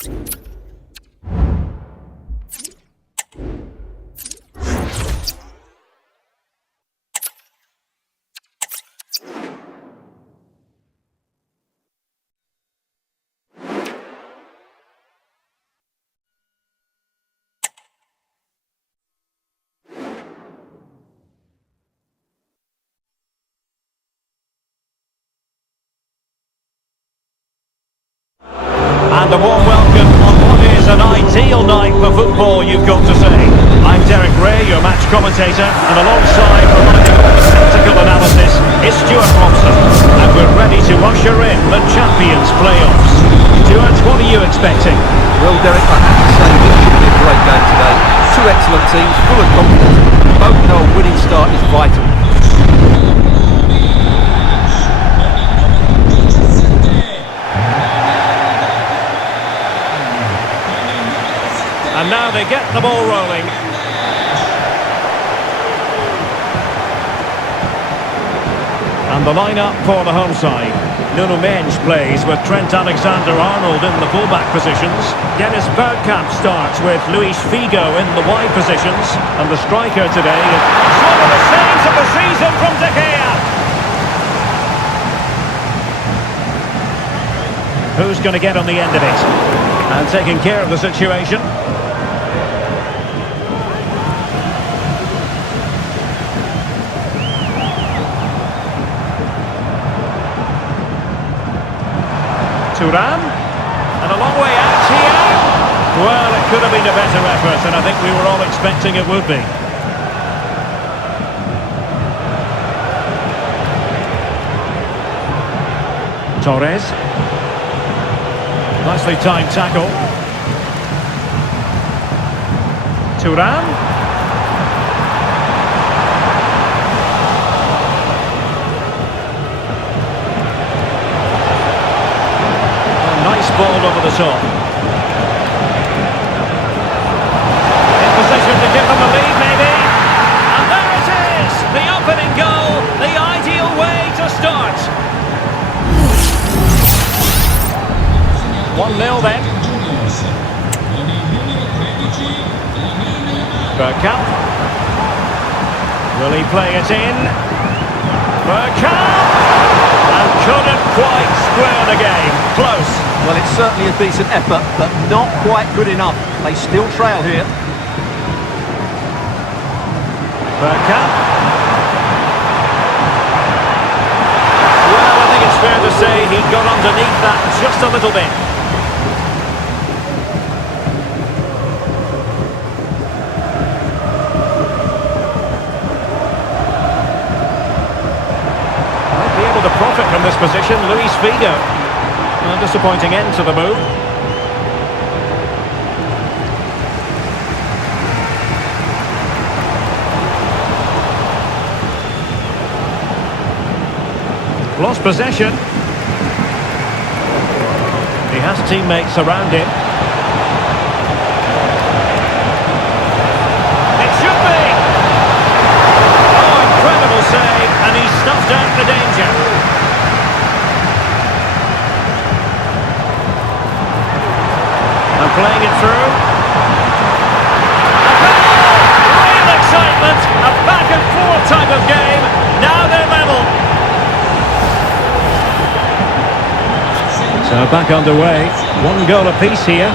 And a warm welcome on what is an ideal night for football, you've got to say. I'm Derek Ray, your match commentator, and alongside providing all the tactical analysis is Stuart Robson. And we're ready to usher in the Champions playoffs. Stuart, what are you expecting? Well, Derek, I have to say this should be a great game today. Two excellent teams, full of confidence. Both know a winning start is vital. And now they get the ball rolling. And the line-up for the home side. Nuno Mendes plays with Trent Alexander-Arnold in the full-back positions. Dennis Bergkamp starts with Luis Figo in the wide positions. And the striker today is one of the saves of the season from De Gea. Who's going to get on the end of it? And taking care of the situation. Turan, and a long way out here. Well, it could have been a better effort, and I think we were all expecting it would be. Torres. Nicely timed tackle. Turan. Ball over the top. In position to give them a lead, maybe. And there it is! The opening goal, the ideal way to start. 1-0 then. Bergkamp. Will he play it in? Bergkamp! And couldn't quite square the game. Close. Well, it's certainly a decent effort, but not quite good enough. They still trail here. Bergkamp. Well, I think it's fair to say he got underneath that just a little bit. Might be able to profit from this position, Luis Figo. A disappointing end to the move. Lost possession. He has teammates around him. It should be! Oh, incredible save, and he snuffed out the danger. And playing it through. A goal! Real excitement! A back and forth type of game. Now they're level. So back underway. 1 goal apiece here.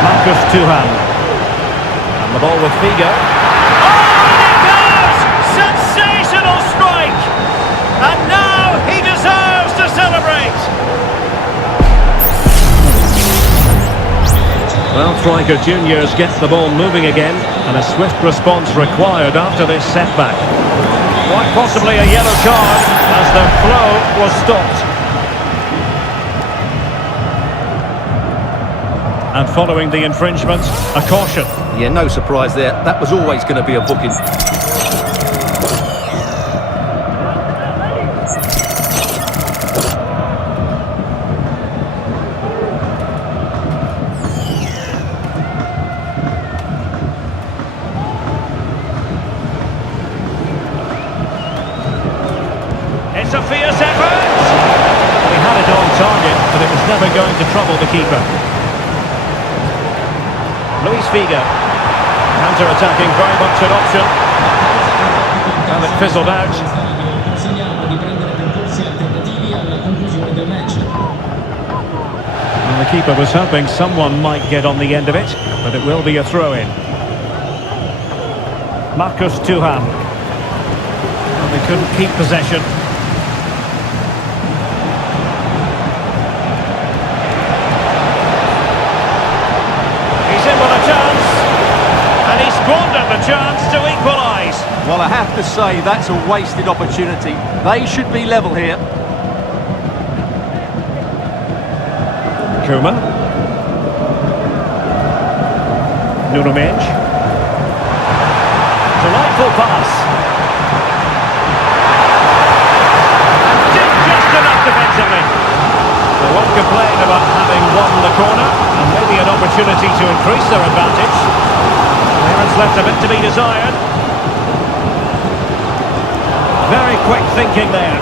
Marcus Thuram. And the ball with Figo. Oh, and it goes! Sensational strike! And now he deserves to celebrate! Well, striker juniors get the ball moving again, and a swift response required after this setback. Quite possibly a yellow card as the flow was stopped. And following the infringement, a caution. Yeah, no surprise there. That was always going to be a booking. It's a fierce effort! but it was never going to trouble the keeper. Luis Figo. Counter-attacking, very much an option. And it fizzled out. And the keeper was hoping someone might get on the end of it, but it will be a throw-in. Marcus Thuram. And they couldn't keep possession. He's in with a chance. And he squandered the chance to equalise. Well, I have to say, that's a wasted opportunity. They should be level here. Koeman. Nuno Mendes. Delightful pass. And did just enough defensively. They won't complain about having won the corner, and maybe an opportunity to increase their advantage. Clearance left a bit to be desired. Very quick thinking there.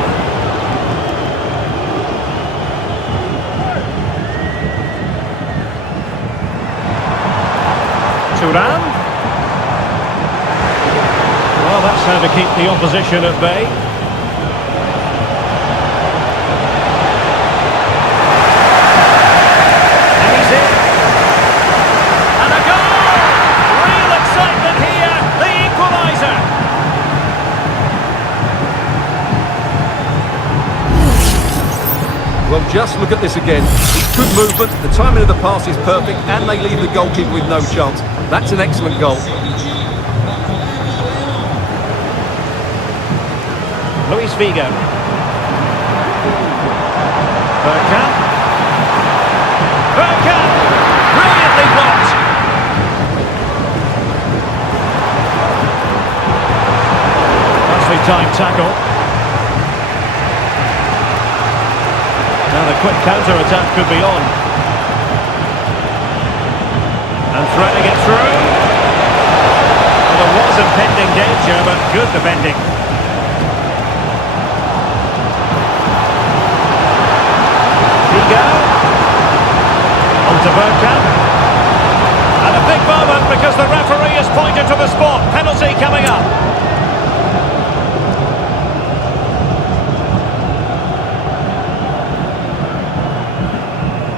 Thuram. Well, that's how to keep the opposition at bay. And he's in. And a goal! Real excitement here, the equaliser. Well, just look at this again. It's good movement, the timing of the pass is perfect, and they leave the goalkeeper with no chance. That's an excellent goal. Luis Figo. Bergkamp. Bergkamp! Brilliantly blocked! Nicely timed tackle. Now the quick counter-attack could be on. And threading it through. Well, there was impending danger, but good defending. Figo. On to Bergkamp. And a big moment because the referee has pointed to the spot. Penalty coming up.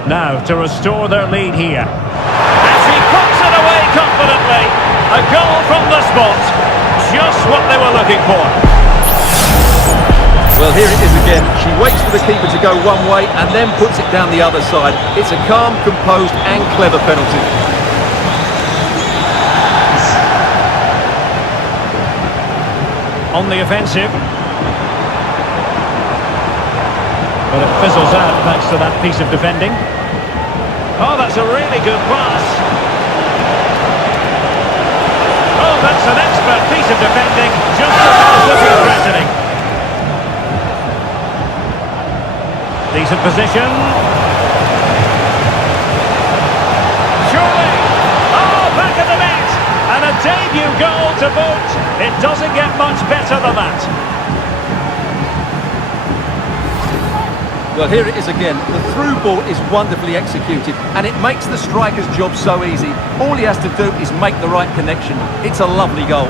Now to restore their lead here. And she puts it away confidently. A goal from the spot. Just what they were looking for. Well, here it is again. She waits for the keeper to go one way and then puts it down the other side. It's a calm, composed and clever penalty. On the offensive. But it fizzles out thanks to that piece of defending. Oh, that's a really good pass. Oh, that's an expert piece of defending, just as looking threatening. Decent position. Surely. Oh, back of the net. And a debut goal to boot. It doesn't get much better than that. Well, here it is again. The through ball is wonderfully executed and it makes the striker's job so easy. All he has to do is make the right connection. It's a lovely goal.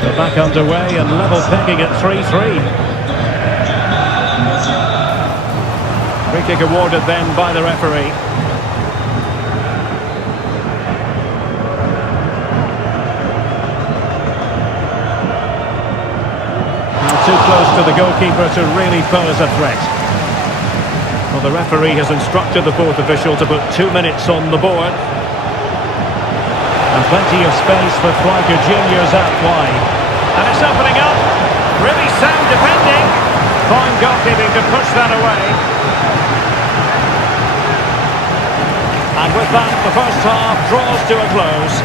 So back underway and level pegging at 3-3. Free kick awarded then by the referee. Too close to the goalkeeper to really pose a threat. Well, the referee has instructed the fourth official to put 2 minutes on the board. And plenty of space for Freiger Juniors out wide. And it's opening up. Really sound defending. Fine goalkeeping to push that away. And with that, the first half draws to a close.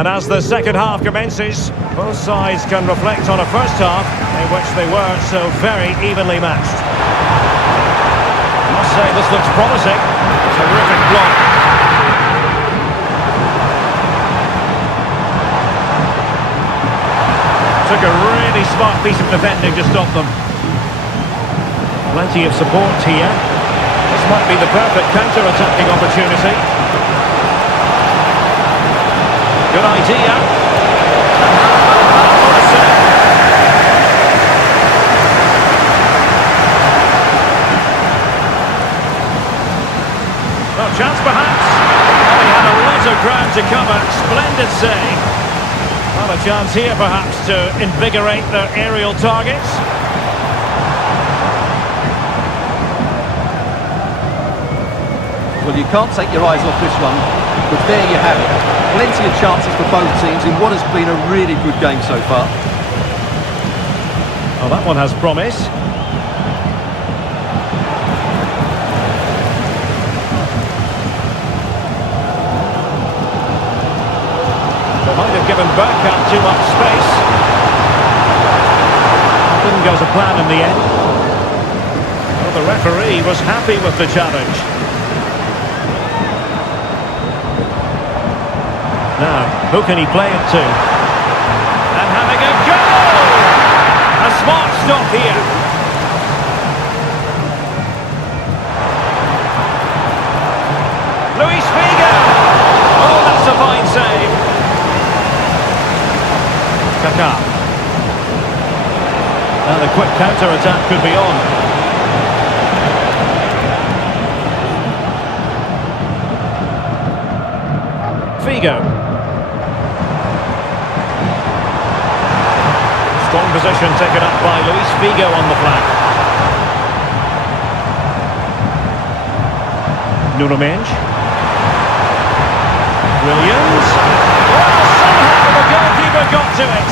And as the second half commences, both sides can reflect on a first half in which they were so very evenly matched. I must say this looks promising. Terrific block. Took a really smart piece of defending to stop them. Plenty of support here. This might be the perfect counter-attacking opportunity. Good idea. What a save. Well, chance perhaps. Oh, he had a lot of ground to cover. Splendid save. Well, a chance here perhaps to invigorate their aerial targets. Well, you can't take your eyes off this one, but there you have it. Plenty of chances for both teams in what has been a really good game so far. Oh, that one has promise. They might have given Bergkamp too much space. Didn't go to plan in the end. Well, the referee was happy with the challenge. Now, who can he play it to? And having a go! A smart stop here. Luis Figo! Oh, that's a fine save. Kaká. Now the quick counter-attack could be on. Figo. Strong position taken up by Luis Figo on the flank. Nuno Mendes. Williams. Well, somehow the goalkeeper got to it.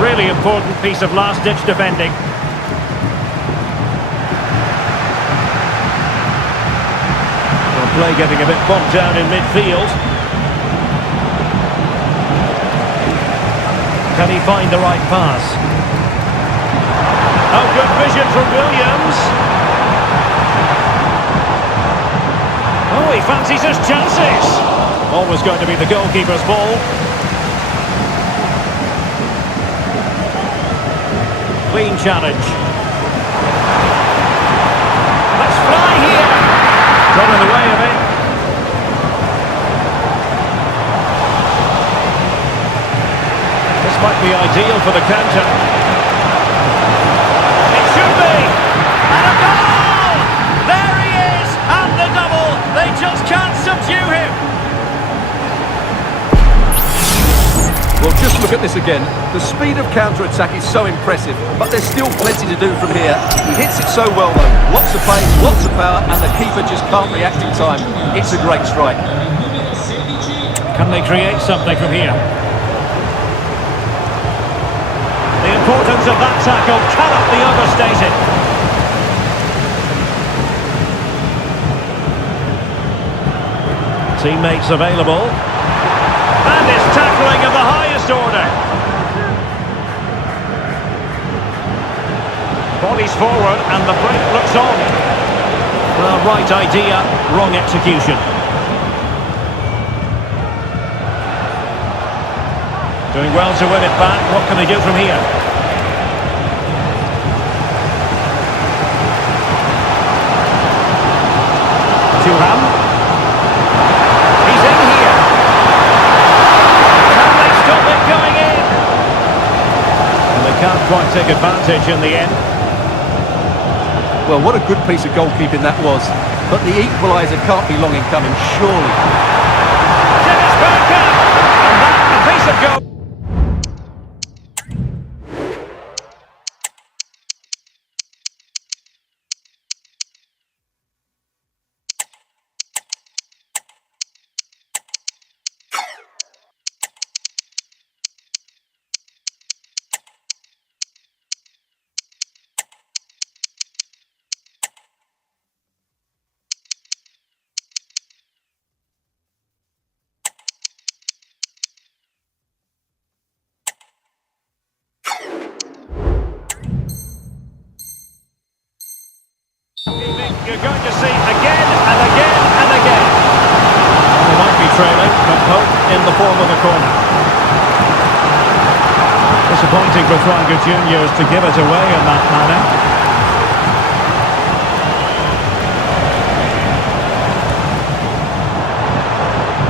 Really important piece of last-ditch defending. Play getting a bit bogged down in midfield. Can he find the right pass? Oh, good vision from Williams. Oh, he fancies his chances. Always going to be the goalkeeper's ball. Clean challenge. Let's fly here. Got in the way of it. This might be ideal for the counter. It should be! And a goal! There he is! And the double! They just can't subdue him! Well, just look at this again. The speed of counter-attack is so impressive, but there's still plenty to do from here. He hits it so well, though. Lots of pace, lots of power, and the keeper just can't react in time. It's a great strike. Can they create something from here? The importance of that tackle cannot be overstated. Teammates available. And it's tackling of the highest order. Bodies forward and the break looks on. Well, right idea, wrong execution. Doing well to win it back. What can they do from here? Thuram. He's in here. Can they stop it going in? And they can't quite take advantage in the end. Well, what a good piece of goalkeeping that was. But the equaliser can't be long in coming, surely. Dennis Bergkamp! And that, a piece of goal. you're going to see again and again and again. They might be trailing, but hope in the form of a corner. Disappointing for Thriger Juniors to give it away in that manner.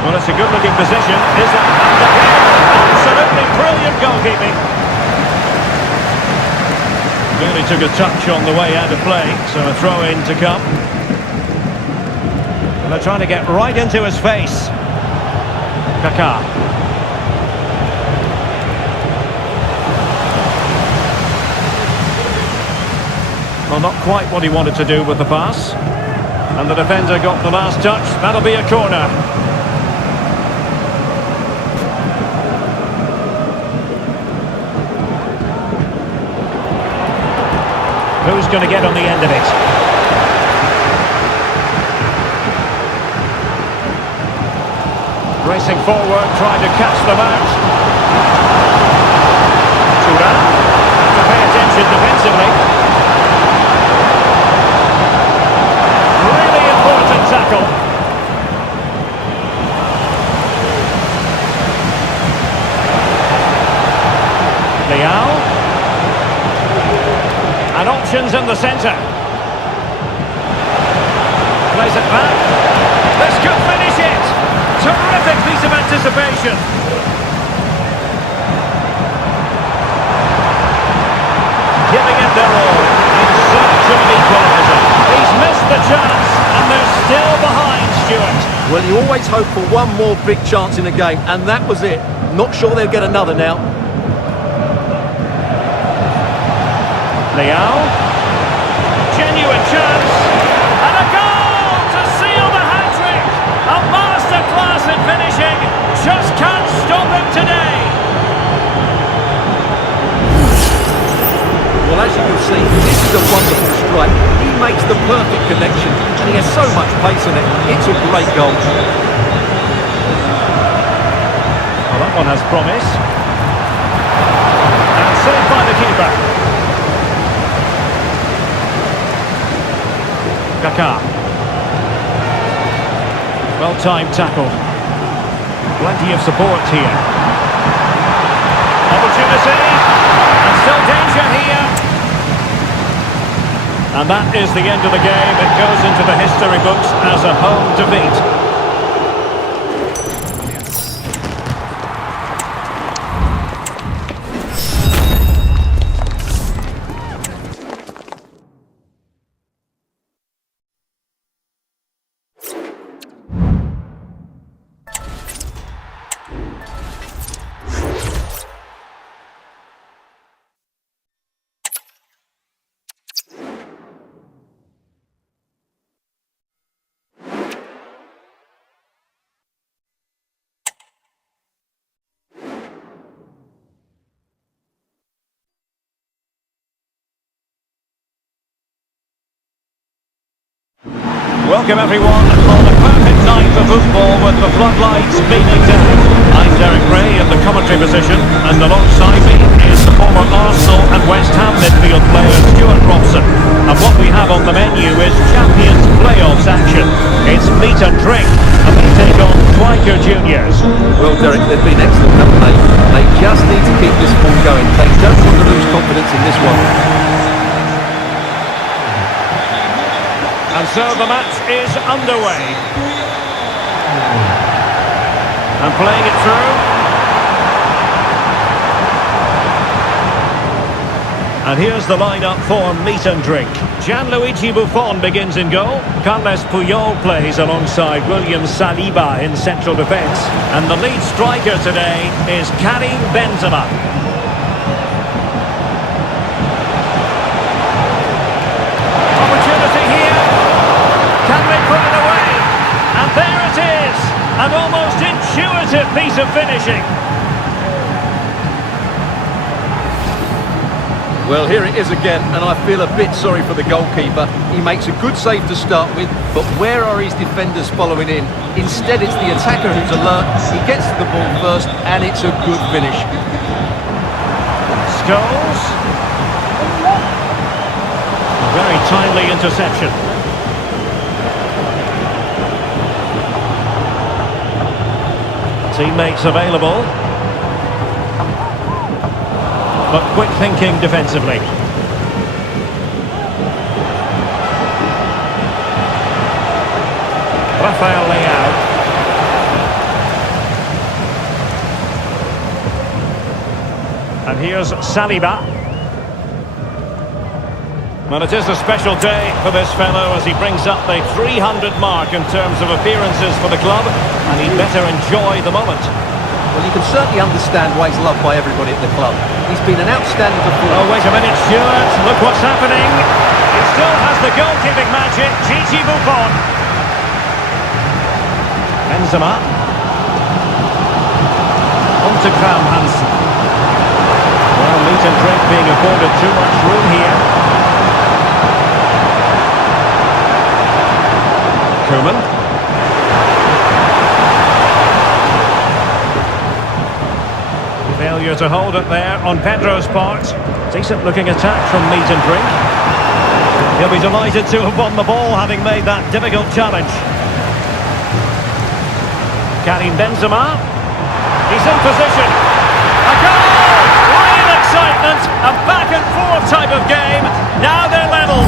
Well, it's a good-looking position, is it? And again, absolutely brilliant goalkeeping. Really took a touch on the way out of play, so a throw-in to come. And they're trying to get right into his face. Kaká. Well, not quite what he wanted to do with the pass. And the defender got the last touch. That'll be a corner. Who's going to get on the end of it? Racing forward, trying to catch them out. Thuram. Have to pay attention defensively. Really important tackle. Leao. And options in the centre. Plays it back. This could finish it. Terrific piece of anticipation. Giving it their all in search of an equaliser. He's missed the chance and they're still behind, Stuart. Well, you always hope for one more big chance in a game, and that was it. Not sure they'll get another now. Leao, genuine chance, and a goal to seal the hat-trick! A masterclass in finishing, just can't stop him today! Well, as you can see, this is a wonderful strike. He makes the perfect connection, and he has so much pace in it. It's a great goal. Well, that one has promise. And saved by the keeper. Kaká. Well-timed tackle. Plenty of support here. Opportunity. And still danger here. And that is the end of the game. It goes into the history books as a home defeat. Welcome everyone on a perfect night for football with the floodlights beaming down. I'm Derek Ray in the commentary position, and alongside me is the former Arsenal and West Ham midfield player Stuart Robson. And what we have on the menu is Champions Playoffs action. It's meat and drink, and we take on Thriger Juniors. Well, Derek, they've been excellent, haven't they? They just need to keep this form going. They don't want to lose confidence in this one. And so the match is underway. And playing it through. And here's the lineup for meat and drink. Gianluigi Buffon begins in goal. Carles Puyol plays alongside William Saliba in central defence. And the lead striker today is Karim Benzema. And there it is, an almost intuitive piece of finishing. Well, here it is again, and I feel a bit sorry for the goalkeeper. He makes a good save to start with, but where are his defenders following in? Instead, it's the attacker who's alert. He gets to the ball first, and it's a good finish. Scholes. A very timely interception. Teammates available. But quick thinking defensively. Rafael Leao. And here's Saliba. Well, it is a special day for this fellow as he brings up the 300 mark in terms of appearances for the club, and he'd better enjoy the moment. Well, you can certainly understand why he's loved by everybody at the club. He's been an outstanding performer. Oh, wait a minute, Stuart. Look what's happening. He still has the goal-keeping magic. Gigi Buffon. Benzema. On to Graham Hansen. Well, meat and drink being afforded too much room here. Koeman. Failure to hold it there on Pedro's part. Decent looking attack from meat and drink. He'll be delighted to have won the ball, having made that difficult challenge. Karim Benzema. He's in position. A goal! Real excitement. A back and forth type of game. Now they're level.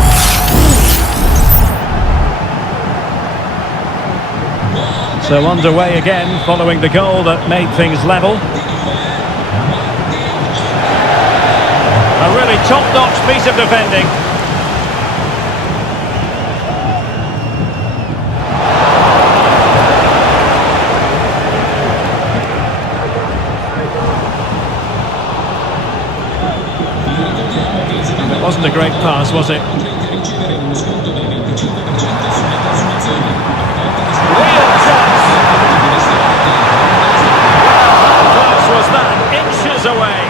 So underway again following the goal that made things level. A really top-notch piece of defending. It wasn't a great pass, was it? Real chance! How close was that? Inches away.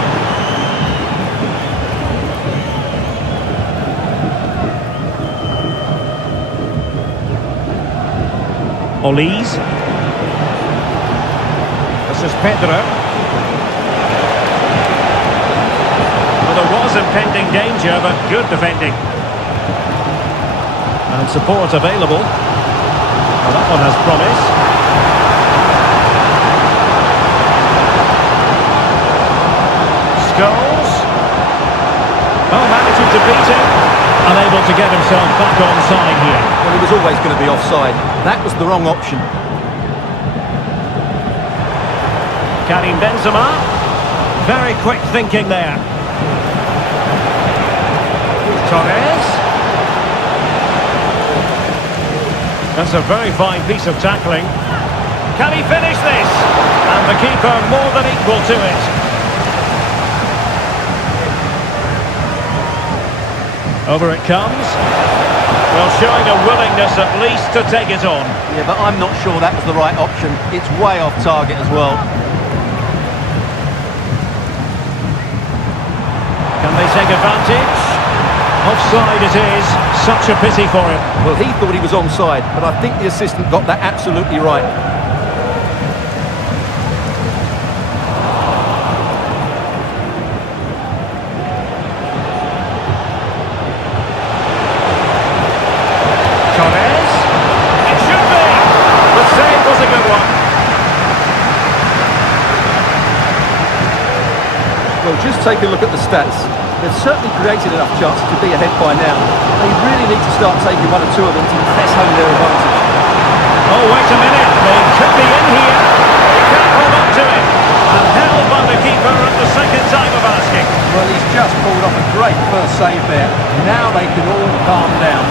Olise. This is Pedro. Well, there was impending danger, but good defending. And support available. Well, that one has promise. Scholes. Oh, managing to beat him. Unable to get himself back onside here. Well, he was always going to be offside. That was the wrong option. Karim Benzema. Very quick thinking there. Torres. That's a very fine piece of tackling. Can he finish this? And the keeper more than equal to it. Over it comes. Well, showing a willingness at least to take it on. Yeah, but I'm not sure that was the right option. It's way off target as well. Can they take advantage? Offside it is. Such a pity for him. Well, he thought he was onside, but I think the assistant got that absolutely right. Torres. It should be. The save was a good one. Well, just take a look at the stats. They've certainly created enough chances to be ahead by now. They really need to start taking one or two of them to press home their advantage. Oh, wait a minute. They could be in here. They can't hold on to it. And held by the keeper at the second time of asking. Well, he's just pulled off a great first save there. Now they can all calm down.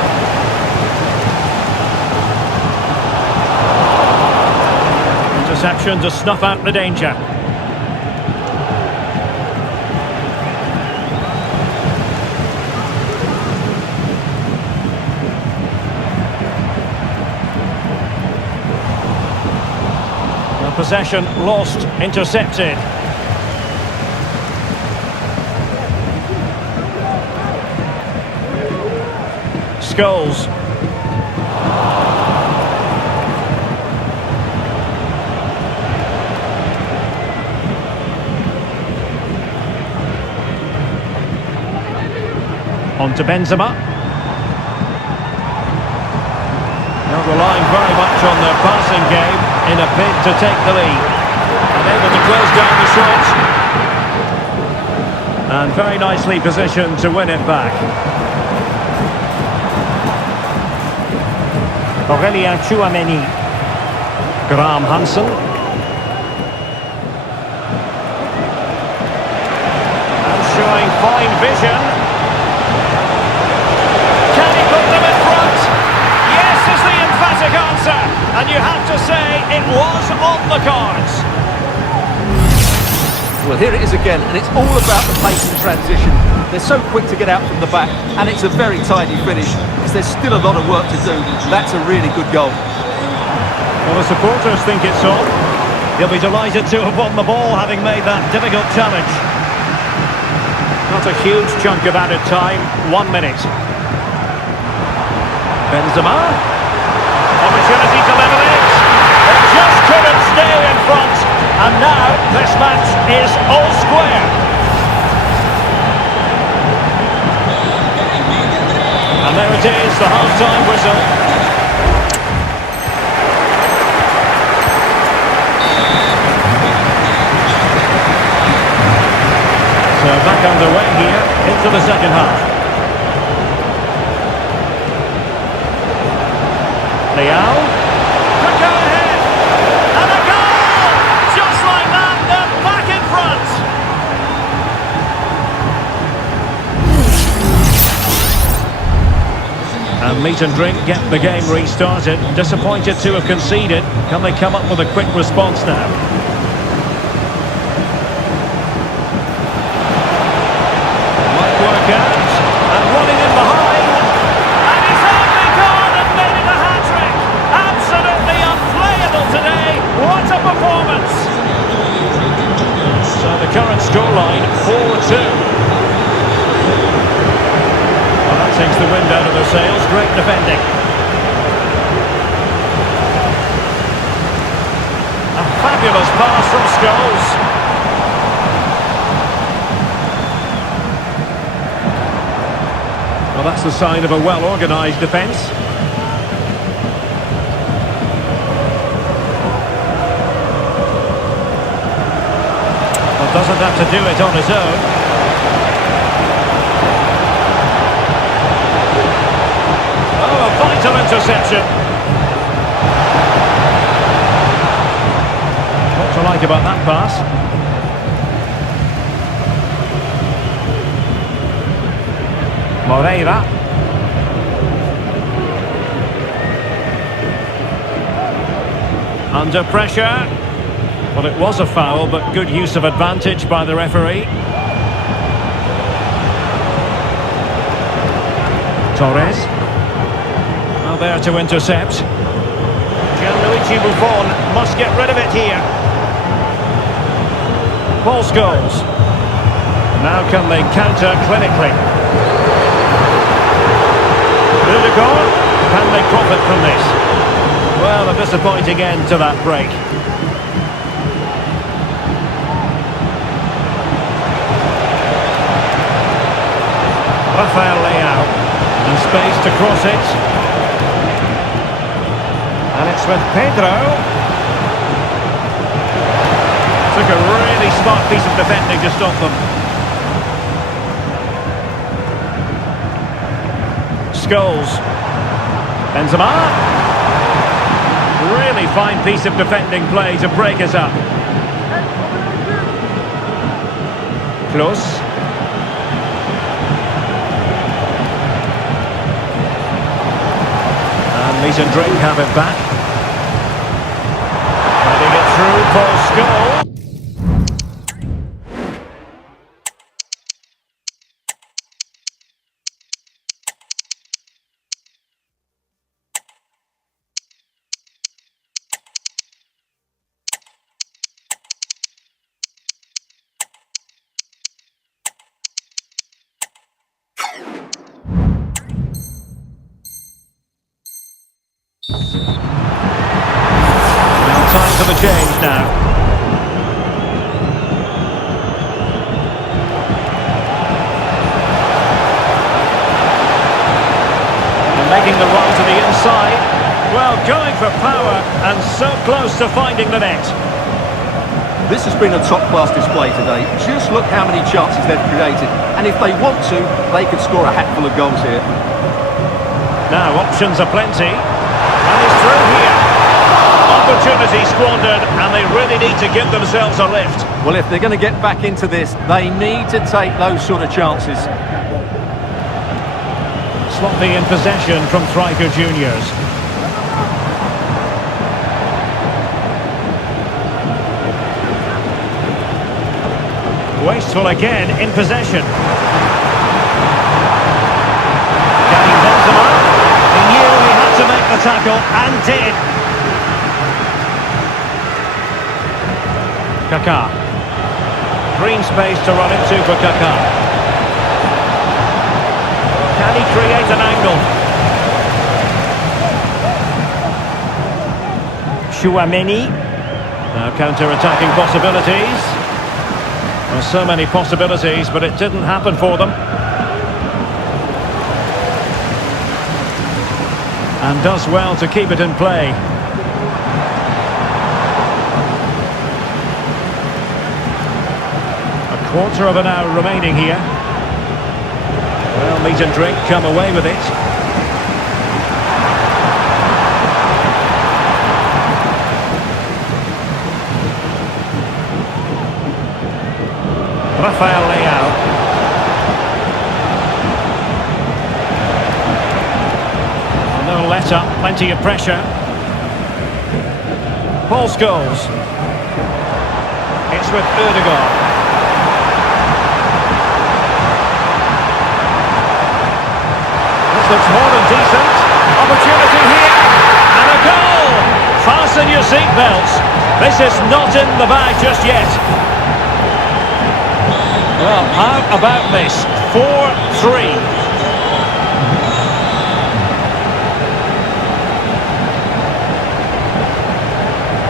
Interception to snuff out the danger. Possession lost, intercepted. Scholes. On to Benzema. They're relying very much on their passing game in a bid to take the lead. Unable to close down the shot. And very nicely positioned to win it back. Aurelien Chouameni. Graham Hansen. And showing fine vision. Can he put them in front? Yes is the emphatic answer. And you have to say it was on the cards. Well, here it is again, and it's all about the pace and transition. They're so quick to get out from the back, and it's a very tidy finish, because there's still a lot of work to do. That's a really good goal. Well, the supporters think it's on. They'll be delighted to have won the ball, having made that difficult challenge. Not a huge chunk of added time, 1 minute. Benzema. Opportunity to level it. They just couldn't stay in front. And now this match is all square. And there it is, the half-time whistle. So back underway here into the second half. Leao. Could go ahead. And a goal! Just like that, they're back in front. And meat and drink get the game restarted. Disappointed to have conceded. Can they come up with a quick response now? Might work out. And running in behind. And he's only gone and made it a hat-trick. Absolutely unplayable today. What a performance. So the current scoreline, 4-2. Well, that takes the wind out of their sails. Great defending. A fabulous pass from Scholes. Well, that's the sign of a well-organised defence. Well, doesn't have to do it on his own. Vital interception. What to like about that pass? Moreira. Under pressure. Well, it was a foul, but good use of advantage by the referee. Torres. There to intercept. Gianluigi Buffon must get rid of it here. Paul Scholes. Now can they counter clinically? Rudiger. Can they profit from this? Well, a disappointing end to that break. Rafael Leao. And space to cross it. And it's with Pedro. Took a really smart piece of defending to stop them. Scholes. Benzema. Really fine piece of defending play to break us up. Close. Meat and drink have it back. Letting it through, Paul Scholes. Time for the change now. And making the run to the inside. Well, going for power and so close to finding the net. This has been a top-class display today. Just look how many chances they've created. And if they want to, they could score a hatful of goals here. Now, options are plenty. And he's through here. Opportunity squandered, and they really need to give themselves a lift. Well, if they're going to get back into this, they need to take those sort of chances. Sloppy in possession from Striker Juniors. Wasteful again in possession. Getting Benzema. He knew he had to make the tackle and did. Kaká. Green space to run into for Kaká. Can he create an angle? Chouameni. Now counter-attacking possibilities. Well, so many possibilities, but it didn't happen for them. And does well to keep it in play. A quarter of an hour remaining here. Well, meat and drink come away with it. Rafael Leao. No let up, plenty of pressure. Paul Scholes. It's with Ødegaard. This looks more than decent. Opportunity here. And a goal! Fasten your seatbelts. This is not in the bag just yet. Well, how about this? 4-3.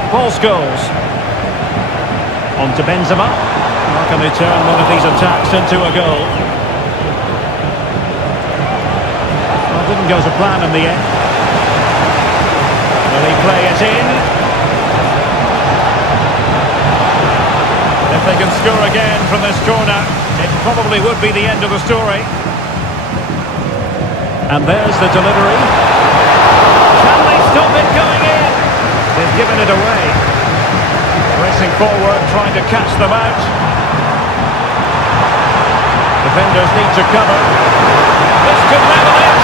Paul Scholes. On to Benzema. How can they turn one of these attacks into a goal? Well, it didn't go to plan in the end. Will he play it in? If they can score again from this corner, it probably would be the end of the story. And there's the delivery. Can they stop it going in? They've given it away. Racing forward, trying to catch them out. Defenders need to cover. This could level it.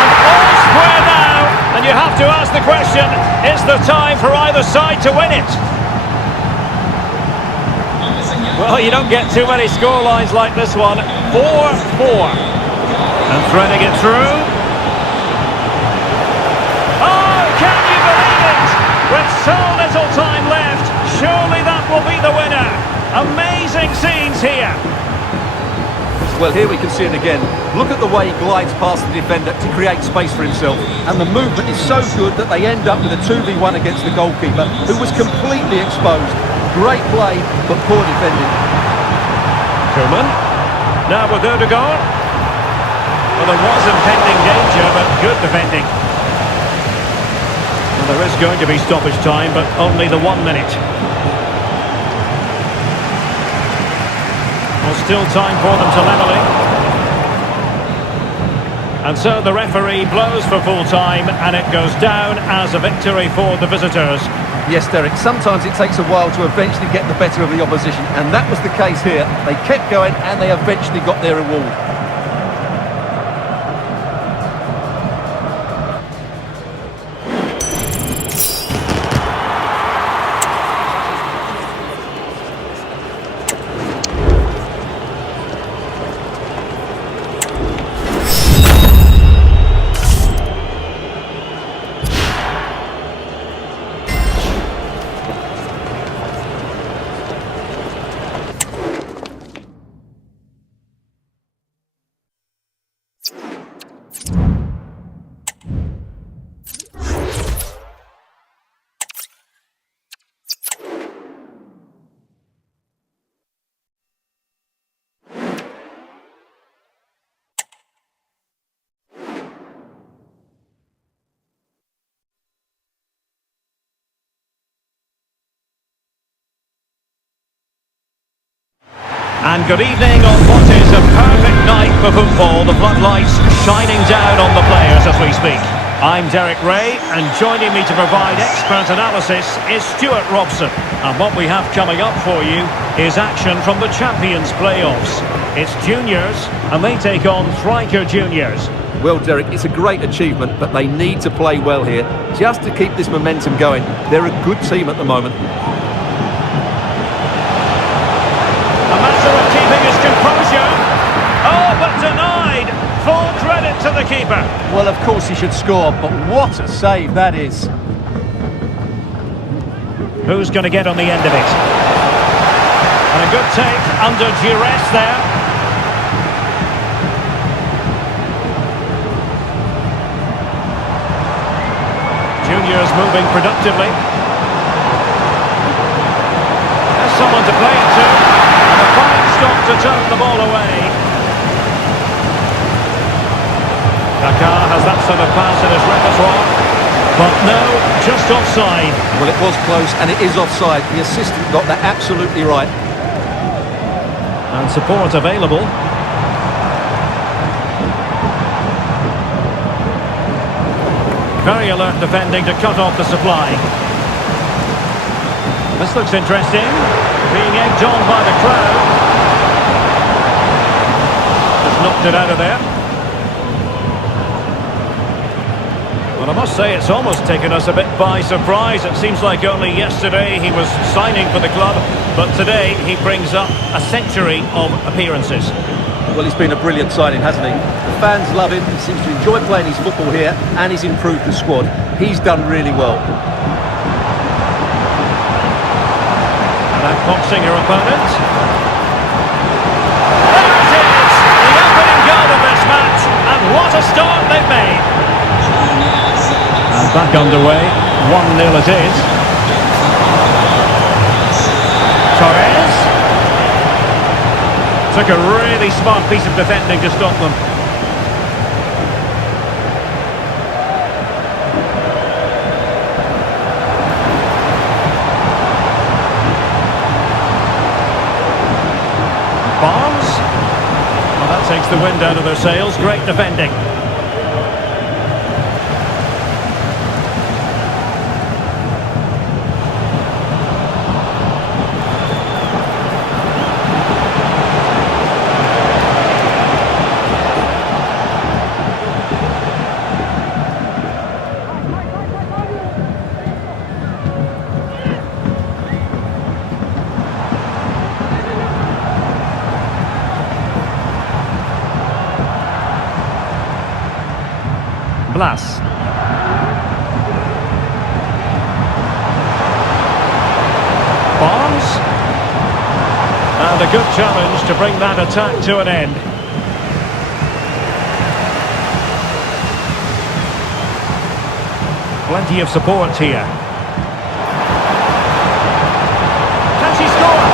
And all square now. And you have to ask the question, is there time for either side to win it? Well, you don't get too many scorelines like this one. 4-4. And threading it through. Oh, can you believe it? With so little time left, surely that will be the winner. Amazing scenes here. Well, here we can see it again. Look at the way he glides past the defender to create space for himself. And the movement is so good that they end up with a 2v1 against the goalkeeper, who was completely exposed. Great play, but poor defending. Koeman. Now with Ødegaard. Well, there was impending danger, but good defending. Well, there is going to be stoppage time, but only the 1 minute. Well, still time for them to level it. And so the referee blows for full time, and it goes down as a victory for the visitors. Yes, Derek, sometimes it takes a while to eventually get the better of the opposition, and that was the case here. They kept going, and they eventually got their reward. And good evening on what is a perfect night for football. The floodlights shining down on the players as we speak. I'm Derek Ray, and joining me to provide expert analysis is Stuart Robson. And what we have coming up for you is action from the Champions playoffs. It's juniors, and they take on striker juniors. Well, Derek, it's a great achievement, but they need to play well here just to keep this momentum going. They're a good team at the moment. A matter of keeping his composure. Oh, but denied. Full credit to the keeper. Well, of course he should score, but what a save that is. Who's going to get on the end of it? And a good take under duress there. Juniors moving productively. There's someone to play it to. And a fine stop to turn the ball away. Kaká has that sort of pass in his repertoire. But no, just offside. Well, it was close, and it is offside. The assistant got that absolutely right. And support available. Very alert defending to cut off the supply. This looks interesting. Being egged on by the crowd. Just knocked it out of there. Well, I must say it's almost taken us a bit by surprise. It seems like only yesterday he was signing for the club, but today he brings up a century of appearances. Well, he's been a brilliant signing, hasn't he? The fans love him, he seems to enjoy playing his football here, and he's improved the squad. He's done really well. And outboxing your opponent. There it is! The opening goal of this match, and what a start they've made! And back underway, 1-0 it is. Torres. Took a really smart piece of defending to stop them. Barnes. Well, that takes the wind out of their sails. Great defending. Blas. Barnes. And a good challenge to bring that attack to an end. Plenty of support here. Can she score?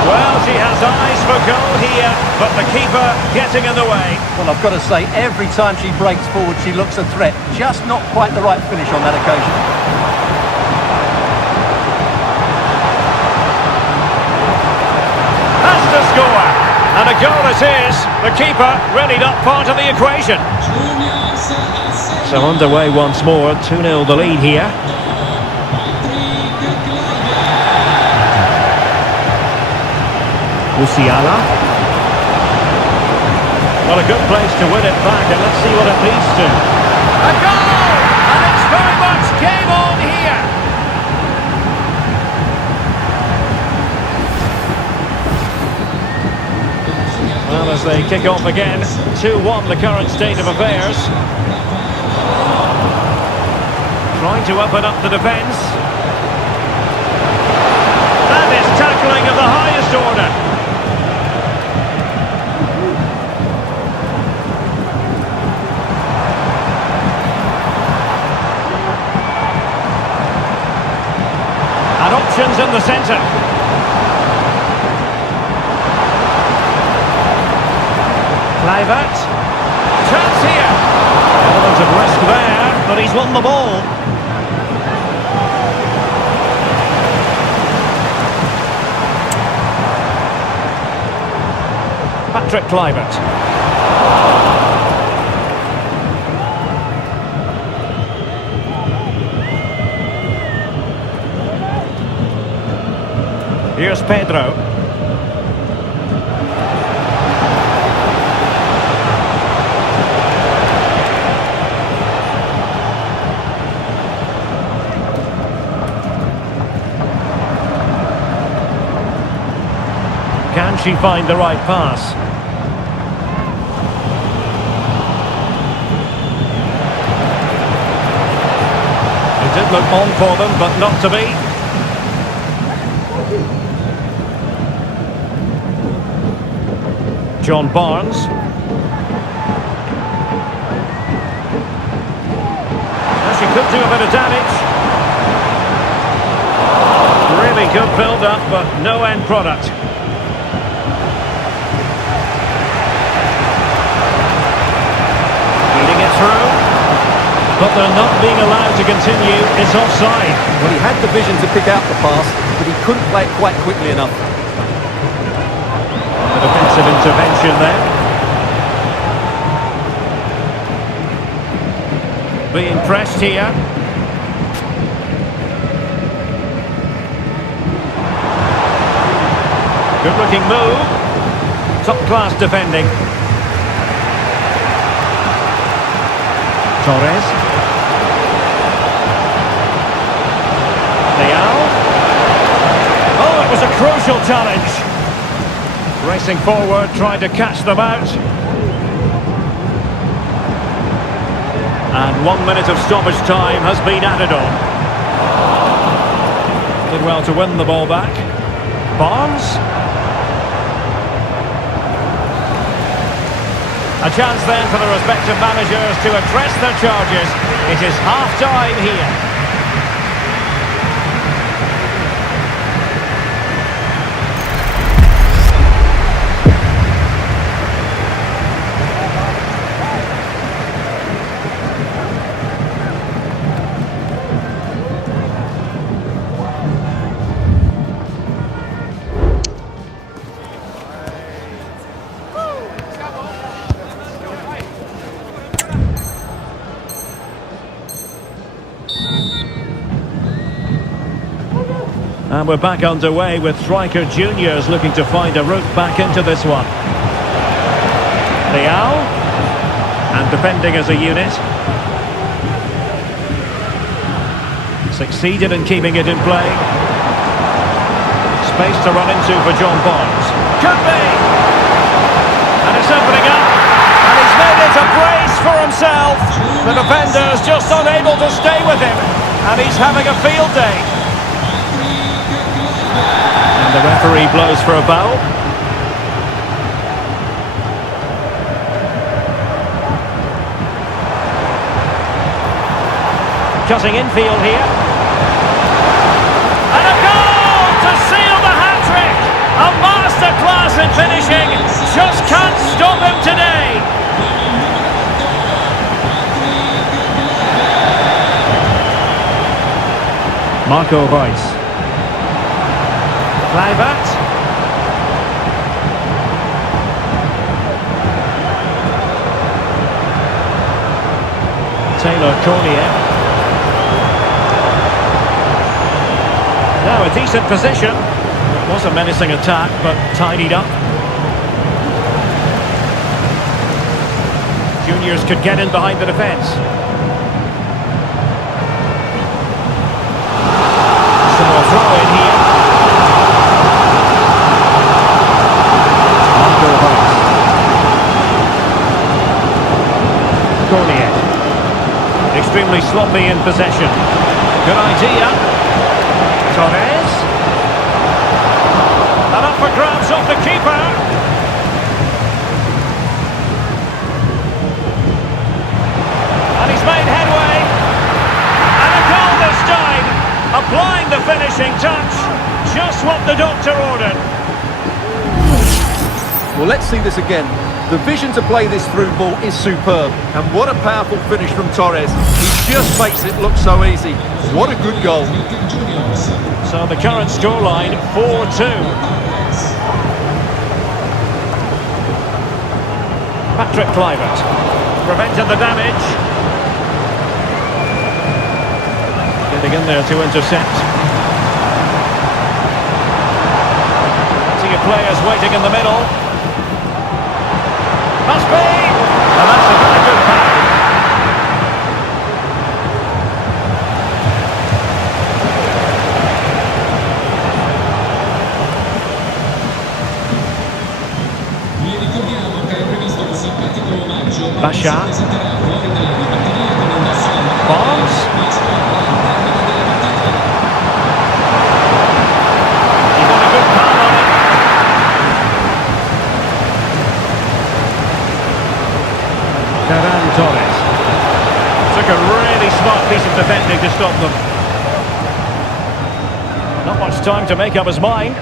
Well, she has eyes for goal here, but the keeper getting in the way. Well, I've got to say, every time she breaks forward, she looks a threat. Just not quite the right finish on that occasion. Has to score. And a goal it is. The keeper really not part of the equation. So underway once more. 2-0 the lead here. Musiala. Well, a good place to win it back, and let's see what it leads to. A goal! And it's very much game on here. Well, as they kick off again, 2-1 the current state of affairs. Trying to open up the defence. That is tackling of the highest order. And options in the centre. Kluivert. Chance here. Element of risk there, but he's won the ball. Patrick Kluivert. Here's Pedro. Can she find the right pass? It did look on for them, but not to be. John Barnes. And she could do a bit of damage. Really good build-up, but no end product. Feeding it through. But they're not being allowed to continue. It's offside. Well, he had the vision to pick out the pass, but he couldn't play it quite quickly enough. Defensive intervention there. Being pressed here. Good looking move. Top class defending. Torres. Leal. Oh, it was a crucial challenge. Racing forward, trying to catch them out. And 1 minute of stoppage time has been added on. Did well to win the ball back. Barnes. A chance then for the respective managers to address their charges. It is half-time here. And we're back underway with striker juniors looking to find a route back into this one. Leal. And defending as a unit. Succeeded in keeping it in play. Space to run into for John Barnes. Could be! And it's opening up. And he's made it a brace for himself. The defender's just unable to stay with him. And he's having a field day. And the referee blows for a foul. Cutting infield here. And a goal to seal the hat-trick! A masterclass in finishing. Just can't stop him today. Marco Reus. Kluivert. Taylor Cornier. Now a decent position. It was a menacing attack, but tidied up. Juniors could get in behind the defence. Some more throw in here. Cornier. Extremely sloppy in possession. Good idea. Torres. And up for grabs off the keeper. And he's made headway. And a goal this time. Applying the finishing touch. Just what the doctor ordered. Well, let's see this again. The vision to play this through ball is superb. And what a powerful finish from Torres. He just makes it look so easy. What a good goal. So the current scoreline, 4-2. Patrick Kluivert prevented the damage. Getting in there to intercept. See players waiting in the middle. Must be! And that's a very good pass. Basha. Barnes. He got a good palm on it. Ferran Torres. Took a really smart piece of defending to stop them. Not much time to make up his mind.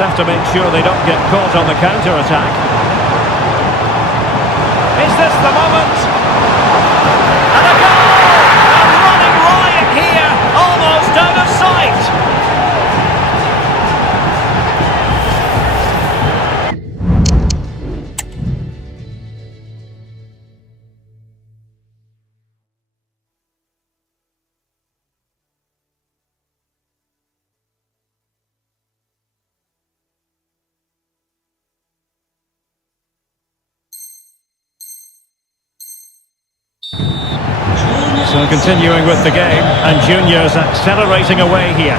Have to make sure they don't get caught on the counter-attack. Is this the moment? And a goal! A running riot here, almost out of sight. So continuing with the game, and Junior's accelerating away here.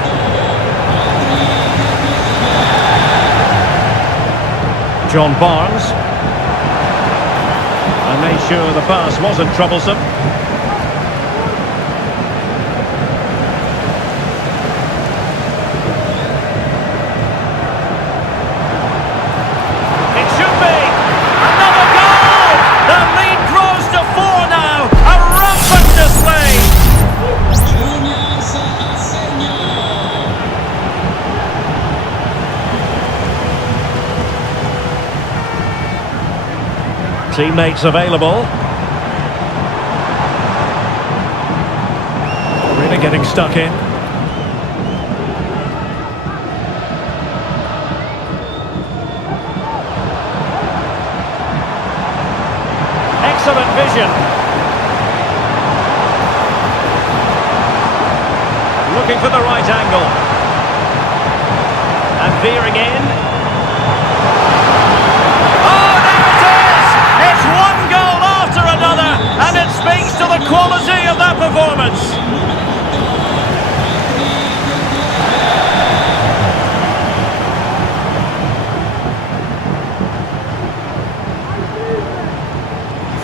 John Barnes. And made sure the pass wasn't troublesome. It should be! Another goal! The lead grows to 4 now! A rampant display! Teammates available. Really getting stuck in. Excellent vision. Looking for the right angle. And veering in. Oh, there it is! It's one goal after another, and it speaks to the quality of that performance.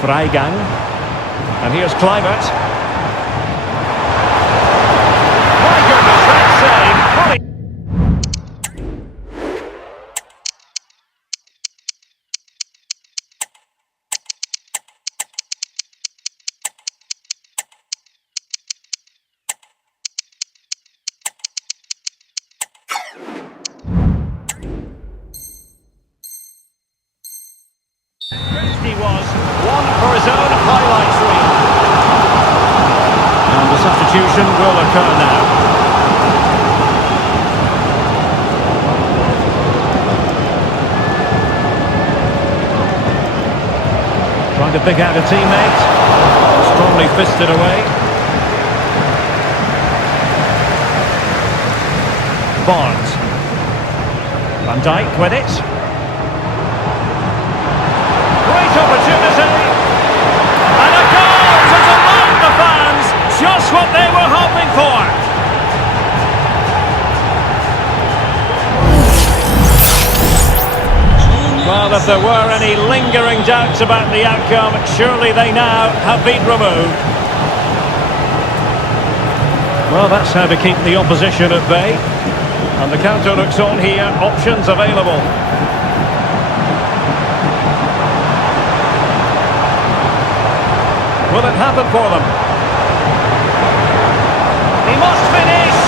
Freigang. And here's Kluivert. My goodness, that save! He was one for his own highlights reel. And the substitution will occur now. Trying to pick out a teammate. Strongly fisted away. Barnes. Van Dijk with it. Great opportunity, and a goal to delight the fans, just what they were hoping for. Well, if there were any lingering doubts about the outcome, surely they now have been removed. Well, that's how to keep the opposition at bay. And the counter looks on here, options available. Will it happen for them? He must finish!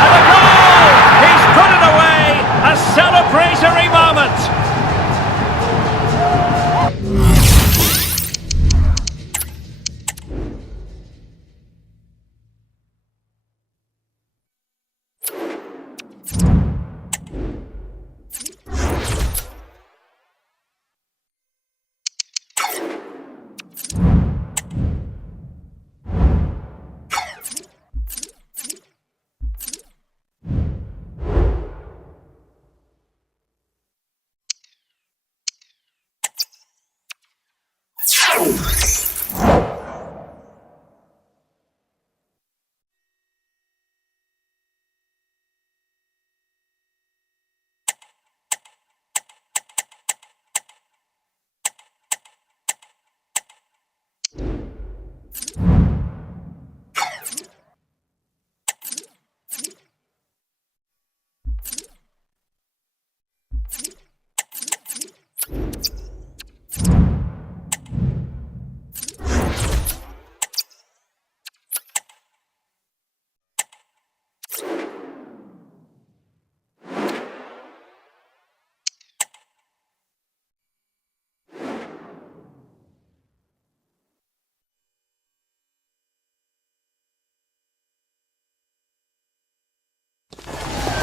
And a goal! He's put it away! A celebratory moment!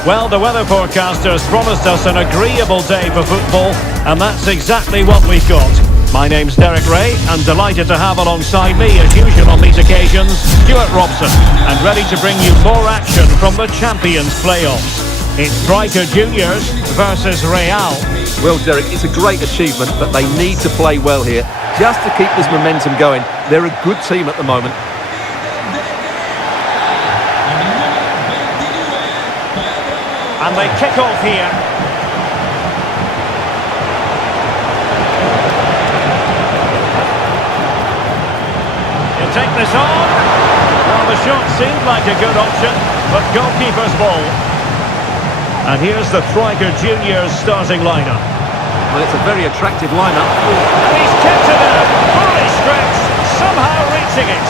Well, the weather forecasters promised us an agreeable day for football, and that's exactly what we've got. My name's Derek Ray, and delighted to have alongside me, as usual on these occasions, Stuart Robson, and ready to bring you more action from the Champions playoffs. It's Striker Juniors versus Real. Well, Derek, it's a great achievement, but they need to play well here, just to keep this momentum going. They're a good team at the moment. And they kick off here. He'll take this on. Well, the shot seemed like a good option, but goalkeeper's ball. And here's the Striker Juniors starting lineup. Well, it's a very attractive lineup. And he's kept it out, fully stretched, somehow reaching it.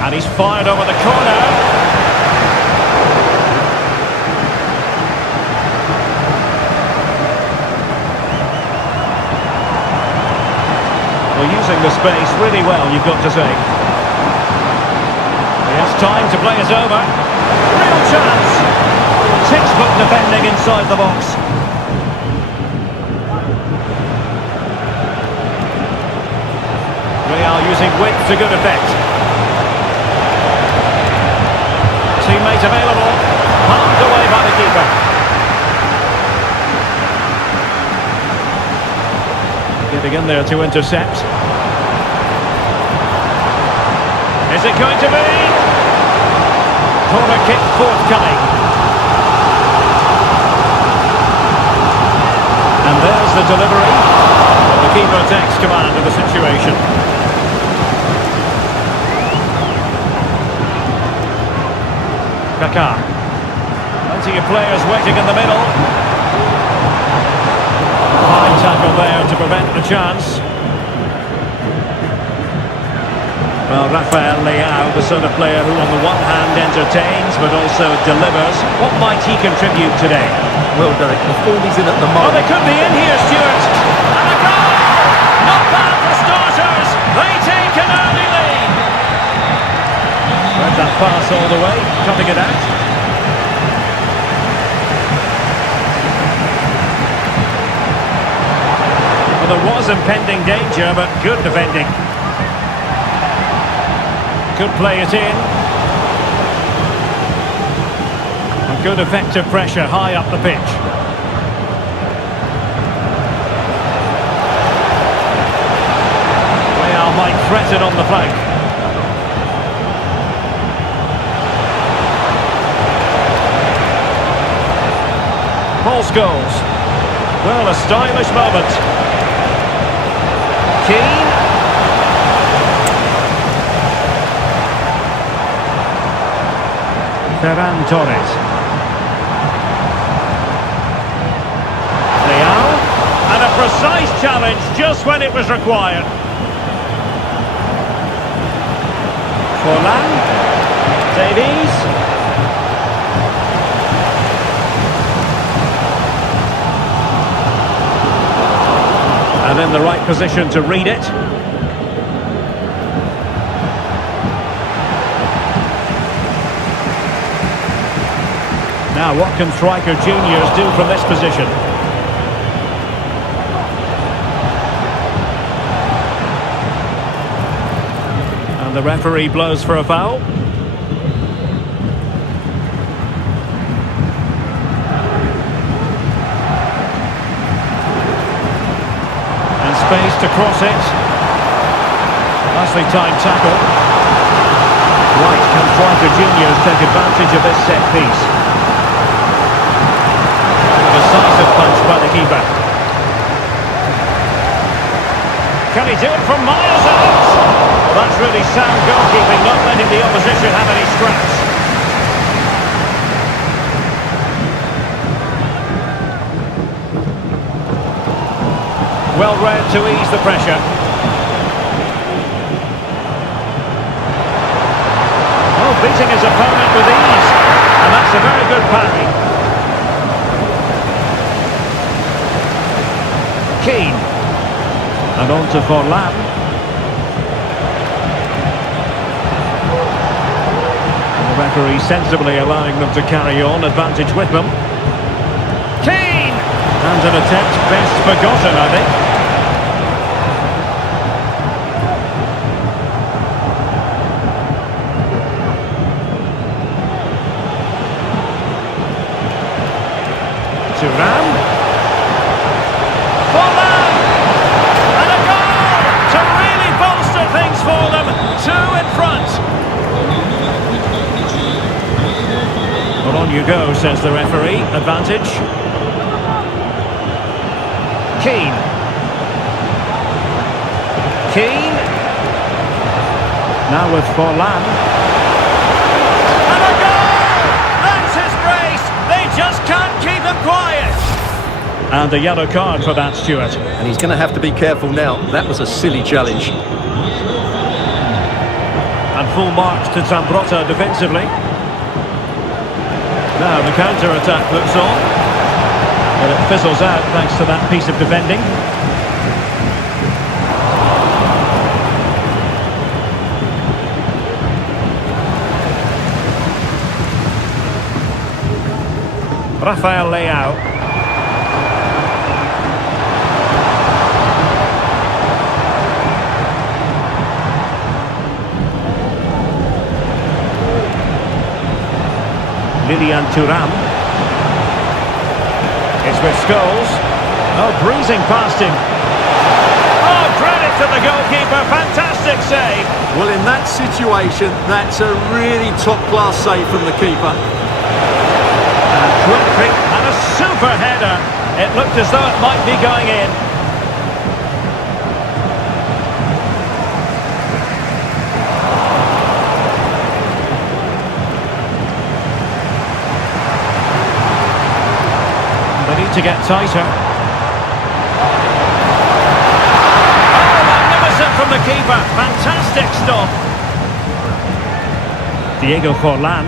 And he's fired over the corner. Well, using the space really well, you've got to say. He has time to play it over. Real chance. Textbook defending inside the box. Real using width to good effect. Teammate available. Palmed away by the keeper. Getting in there to intercept. Is it going to be? Corner kick forthcoming. And there's the delivery. Well, the keeper takes command of the situation. Kaká. Plenty of players waiting in the middle. Fine tackle there to prevent the chance. Well, Rafael Leao, the sort of player who on the one hand entertains but also delivers. What might he contribute today? Well, Derek, the form he's in at the Oh, moment. they could be in here, Stuart. And a goal! Not bad for starters. They take an early lead. Read that pass all the way, cutting it out. Well, there was impending danger, but good defending. Could play it in. And good effective pressure high up the pitch. Real might threaten on the flank. Paul Scholes. Well, a stylish moment. Keane. Ferran Torres. Leao. And a precise challenge just when it was required. Forlan. Davies. And in the right position to read it. Now, what can Striker Juniors do from this position? And the referee blows for a foul. And space to cross it. Nicely timed tackle. Right, can Striker Juniors take advantage of this set piece? Decisive punch by the keeper. Can he do it from miles out? Well, that's really sound goalkeeping, not letting the opposition have any scraps. Well read to ease the pressure. Oh, beating his opponent with ease. And that's a very good parry. Keane. And on to Forlan. referee sensibly allowing them to carry on, advantage with them. Kane! And an attempt best forgotten, I think. Thuram. Forlan! And a goal to really bolster things for them. Two in front. Well, on you go, says the referee. Advantage. Keane. Keane. Now with Forlan. And a goal! That's his brace. They just can't keep him quiet. And a yellow card for that, Stuart. And he's going to have to be careful now. That was a silly challenge. And full marks to Zambrotta defensively. Now the counter-attack looks on. But it fizzles out thanks to that piece of defending. Rafael Leao. Lilian Thuram. It's with Scholes. Oh, breezing past him. Oh, credit to the goalkeeper. Fantastic save. Well, in that situation, that's a really top-class save from the keeper. And terrific, and a super header. It looked as though it might be going in. To get tighter. Oh, magnificent from the keeper. Fantastic stop. Diego Forlan.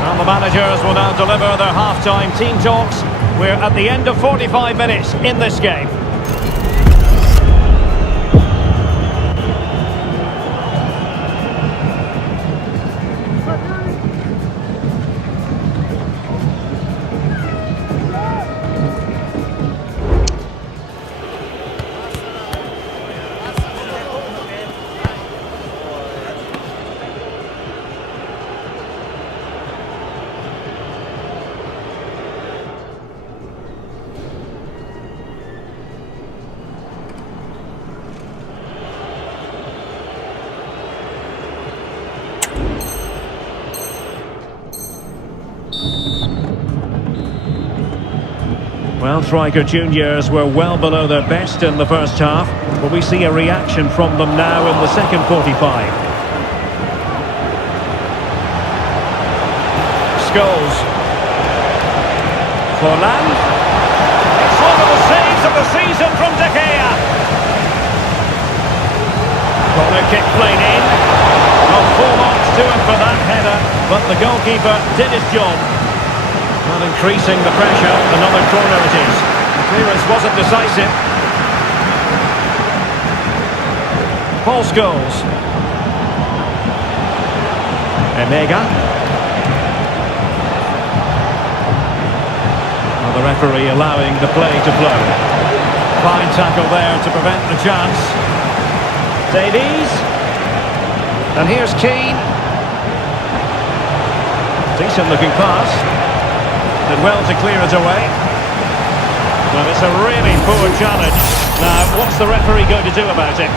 And the managers will now deliver their half-time team talks. We're at the end of 45 minutes in this game. Well, striker juniors were well below their best in the first half, but we see a reaction from them now in the second 45. Scholes. Forlan. It's one of the saves of the season from De Gea. Corner kick played in. Not 4 marks to him for that header, but the goalkeeper did his job. Not increasing the pressure, another corner it is. The clearance wasn't decisive. Paul Scholes. Emega. Well, the referee allowing the play to flow. Fine tackle there to prevent the chance. Davies. And here's Keane. Decent looking pass. Did well to clear it away. Well, it's a really poor challenge. Now, what's the referee going to do about it?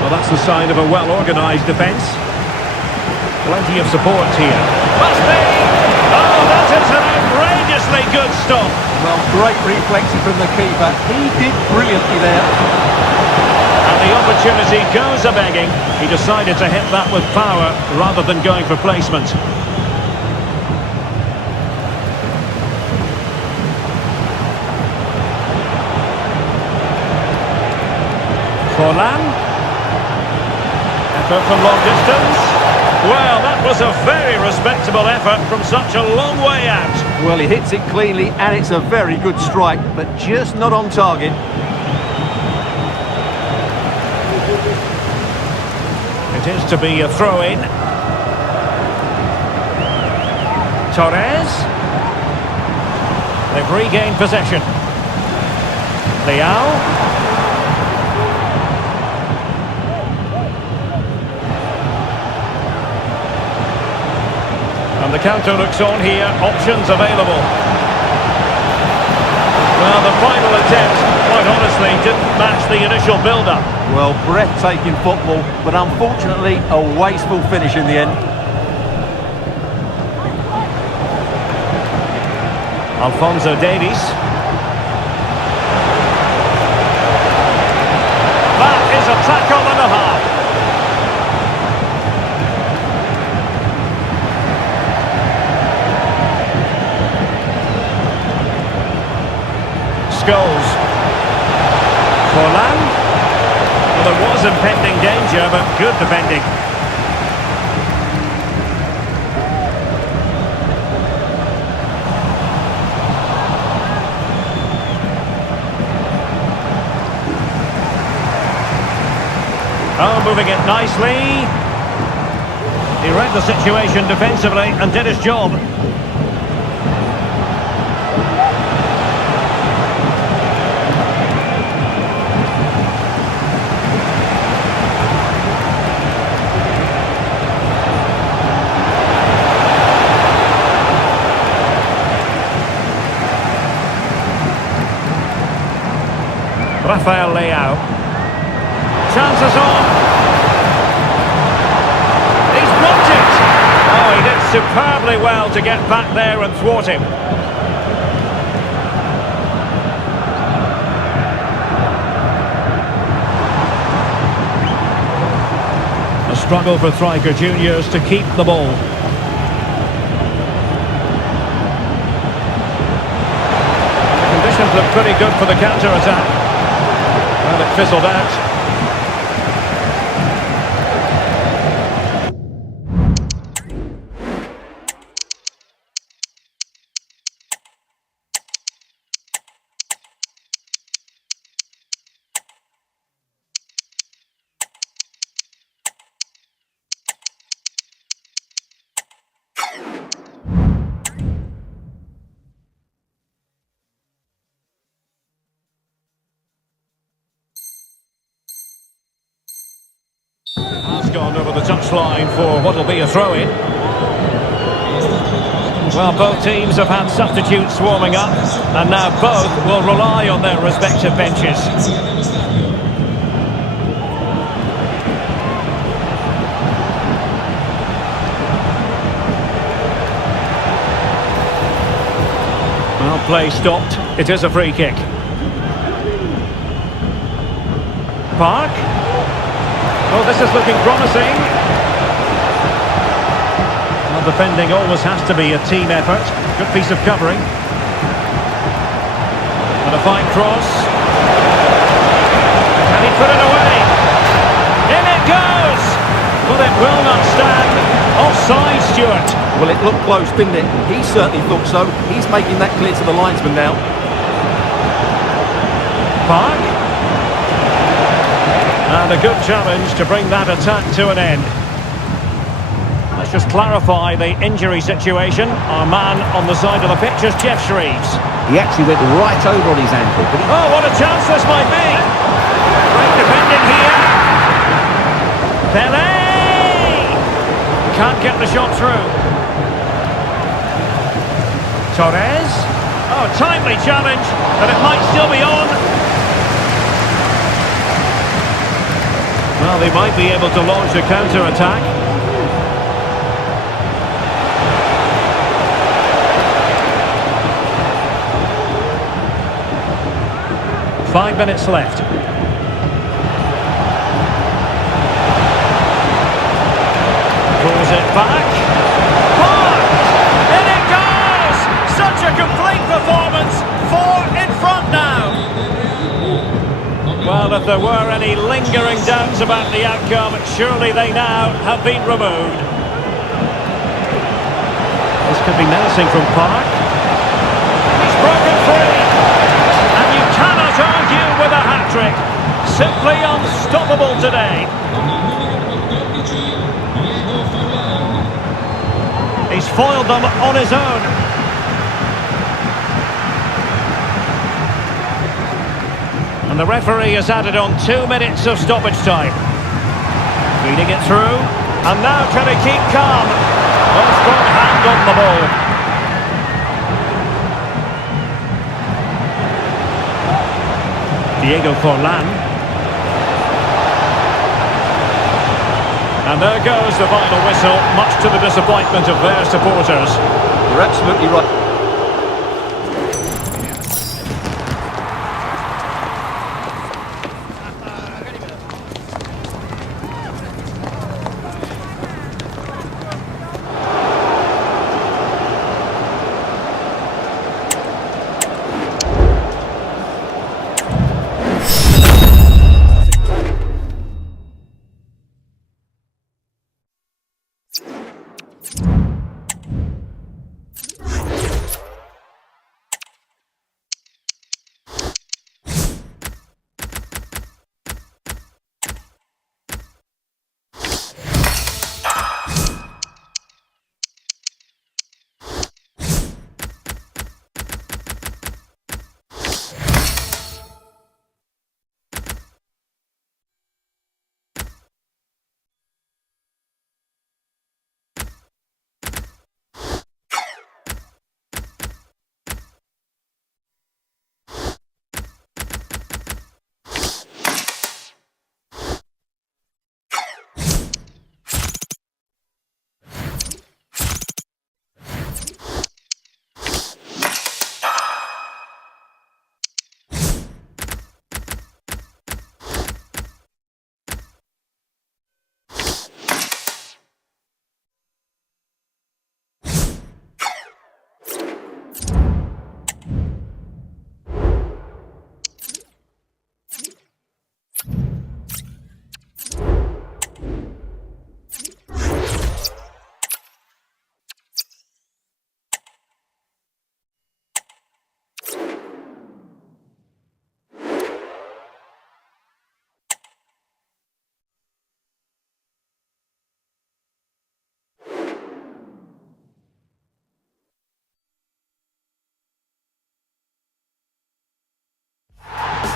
Well, that's the sign of a well-organised defence. Plenty of support here. Must be! Oh, that is an outrageously good stop. Well, great reflexes from the keeper. He did brilliantly there. And the opportunity goes a-begging. He decided to hit that with power rather than going for placement. Forlan. Effort from long distance. Well, that was a very respectable effort from such a long way out. Well, he hits it cleanly and it's a very good strike, but just not on target. It is to be a throw-in. Torres. They've regained possession. Leao. And the counter looks on here. Options available. Well, the final attempt, quite honestly, didn't match the initial build-up. Well, breathtaking football, but unfortunately a wasteful finish in the end. Alphonso Davies. That is a tackle and a half. Scholes. Forlan. Well, there was impending danger, but good defending. Oh, moving it nicely. He read the situation defensively and did his job. Rafael Leao. Chances on. He's blocked it. Oh, he did superbly well to get back there and thwart him. A struggle for striker juniors to keep the ball. The conditions look pretty good for the counter-attack. Well, it fizzled out. Has gone over the touchline for what will be a throw-in. Well, both teams have had substitutes warming up, and now both will rely on their respective benches. Well, play stopped. It is a free kick. Park. Oh, this is looking promising. Well, defending always has to be a team effort. Good piece of covering. And a fine cross. Can he put it away? In it goes! Well, it will not stand. Offside, Stuart. Well, it looked close, didn't it? He certainly thought so. He's making that clear to the linesman now. Park. And a good challenge to bring that attack to an end. Let's just clarify the injury situation. Our man on the side of the pitch is Jeff Shreves. He actually went right over on his ankle. But Oh, what a chance this might be! Great defending here. Pele! Can't get the shot through. Torres. Oh, timely challenge, but it might still be on. Well, they might be able to launch a counter-attack. Five minutes left. Pulls it back. Park! In it goes! Such a complete performance. 4 in front now. Well, if there were any lingering doubts about the outcome, surely they now have been removed. This could be menacing from Park. He's broken free. And you cannot argue with a hat-trick. Simply unstoppable today. foiled them on his own. And the referee has added on 2 minutes of stoppage time. Feeding it through. And now can he keep calm? Well, strong hand on the ball. Diego Forlan. And there goes the final whistle, much to the disappointment of their supporters. You're absolutely right.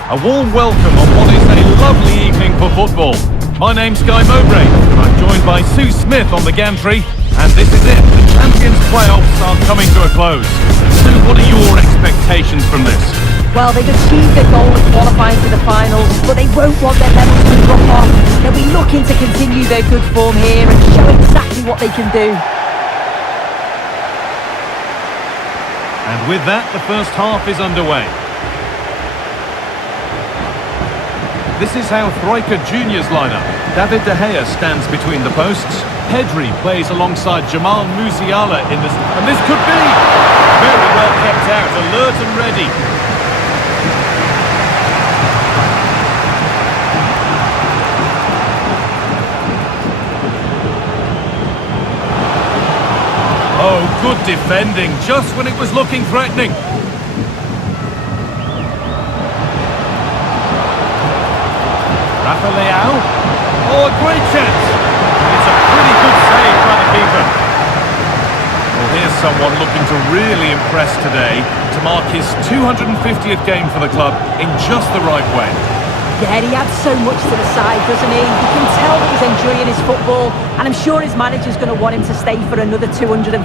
A warm welcome on what is a lovely evening for football. My name's Guy Mowbray, and I'm joined by Sue Smith on the gantry, and this is it. The Champions playoffs are coming to a close. Sue, what are your expectations from this? Well, they've achieved their goal of qualifying for the finals, but they won't want their levels to drop off. They'll be looking to continue their good form here and show exactly what they can do. And with that, the first half is underway. This is how Troika Juniors line up. David De Gea stands between the posts. Pedri plays alongside Jamal Musiala in this, and this could be very well kept out, alert and ready. Oh, good defending, just when it was looking threatening. Rafa Leao. Oh, a great chance. It's a pretty good save by the keeper. Well, here's someone looking to really impress today to mark his 250th game for the club in just the right way. Yeah, he adds so much to the side, doesn't he? You can tell that he's enjoying his football, and I'm sure his manager's going to want him to stay for another 250.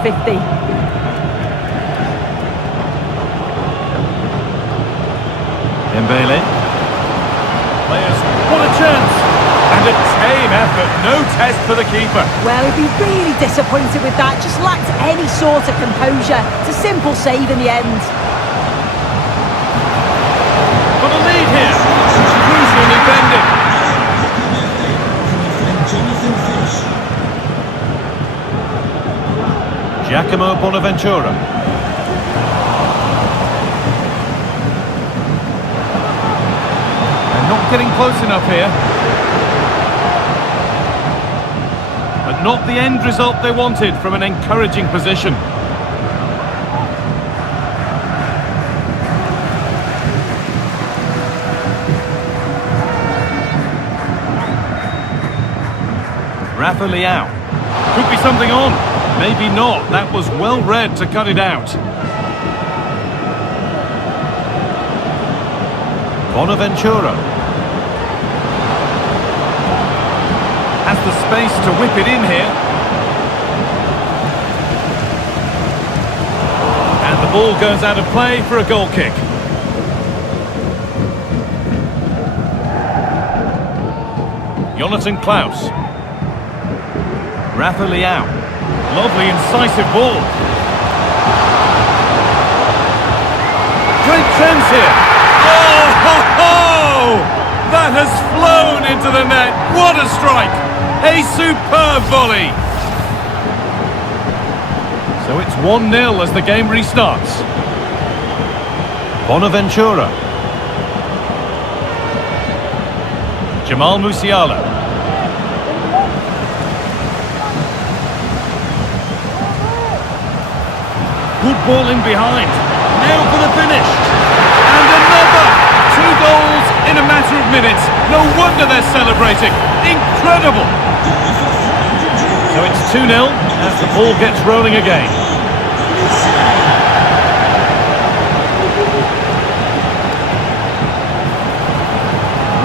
Dembele. Players, what a chance! And a tame effort, no test for the keeper. Well, he'd be really disappointed with that. Just lacked any sort of composure. It's a simple save in the end. Got a lead here. Crucial defending. Giacomo Bonaventura. They're not getting close enough here. But not the end result they wanted from an encouraging position. Rafa Leao. Could be something on. Maybe not. That was well read to cut it out. Bonaventura has the space to whip it in here. And the ball goes out of play for a goal kick. Jonathan Klaus. Rafa Leao. Lovely incisive ball. Great chance here. Oh, ho, ho! That has flown into the net. What a strike! A superb volley. So it's 1-0 as the game restarts. Bonaventura. Jamal Musiala. Good ball in behind. Now for the finish. And another! 2 goals in a matter of minutes. No wonder they're celebrating. Incredible! So it's 2-0 as the ball gets rolling again.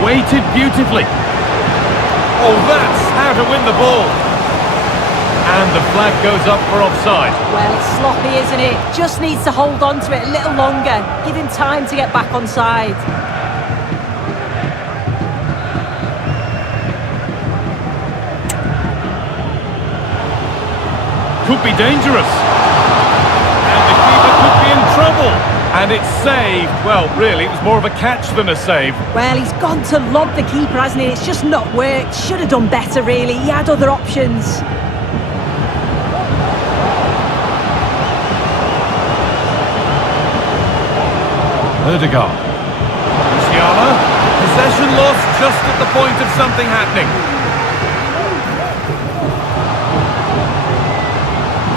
Weighted beautifully. Oh, that's how to win the ball. And the flag goes up for offside. Well, it's sloppy, isn't it? Just needs to hold on to it a little longer. Give him time to get back on side. Could be dangerous. And the keeper could be in trouble. And it's saved. Well, really, it was more of a catch than a save. Well, he's gone to lob the keeper, hasn't he? It's just not worked. Should have done better, really. He had other options. Erdegaard. Musiala. Possession lost just at the point of something happening.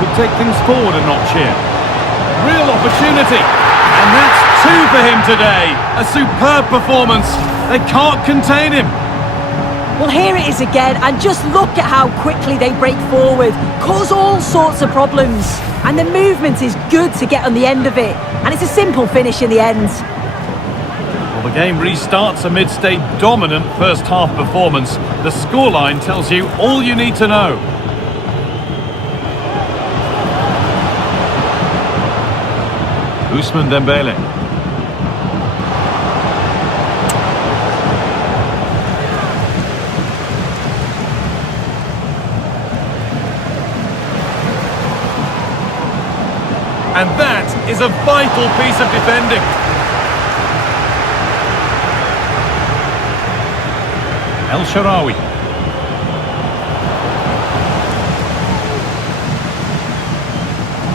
Could take things forward a notch here. Real opportunity. And that's 2 for him today. A superb performance. They can't contain him. Well, here it is again, and just look at how quickly they break forward, cause all sorts of problems. And the movement is good to get on the end of it. And it's a simple finish in the end. Well, the game restarts amidst a dominant first-half performance. The scoreline tells you all you need to know. Ousmane Dembele. And that is a vital piece of defending. El Shaarawy.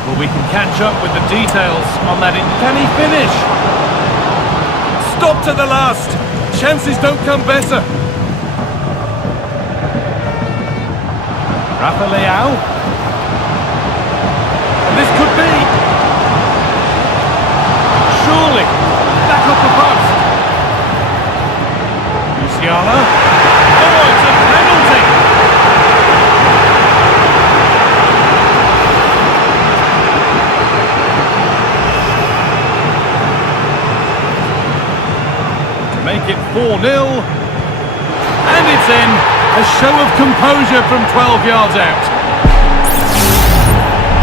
Well, we can catch up with the details on that. Can he finish? Stop to the last. Chances don't come better. Rafa Leao. This could be. Surely. Back off the post. Musiala. Oh, it's a penalty. To make it 4-0. And it's in. A show of composure from 12 yards out.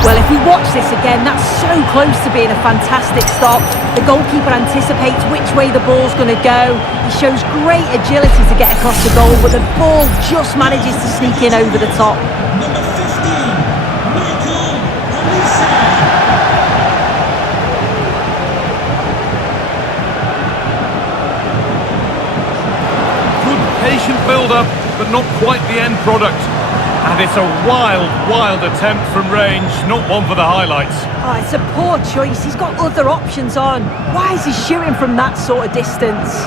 Well, if you watch this again, that's so close to being a fantastic stop. The goalkeeper anticipates which way the ball's going to go. He shows great agility to get across the goal, but the ball just manages to sneak in over the top. Good patient build-up, but not quite the end product. And it's a wild, wild attempt from range, not one for the highlights. Oh, it's a poor choice. He's got other options on. Why is he shooting from that sort of distance?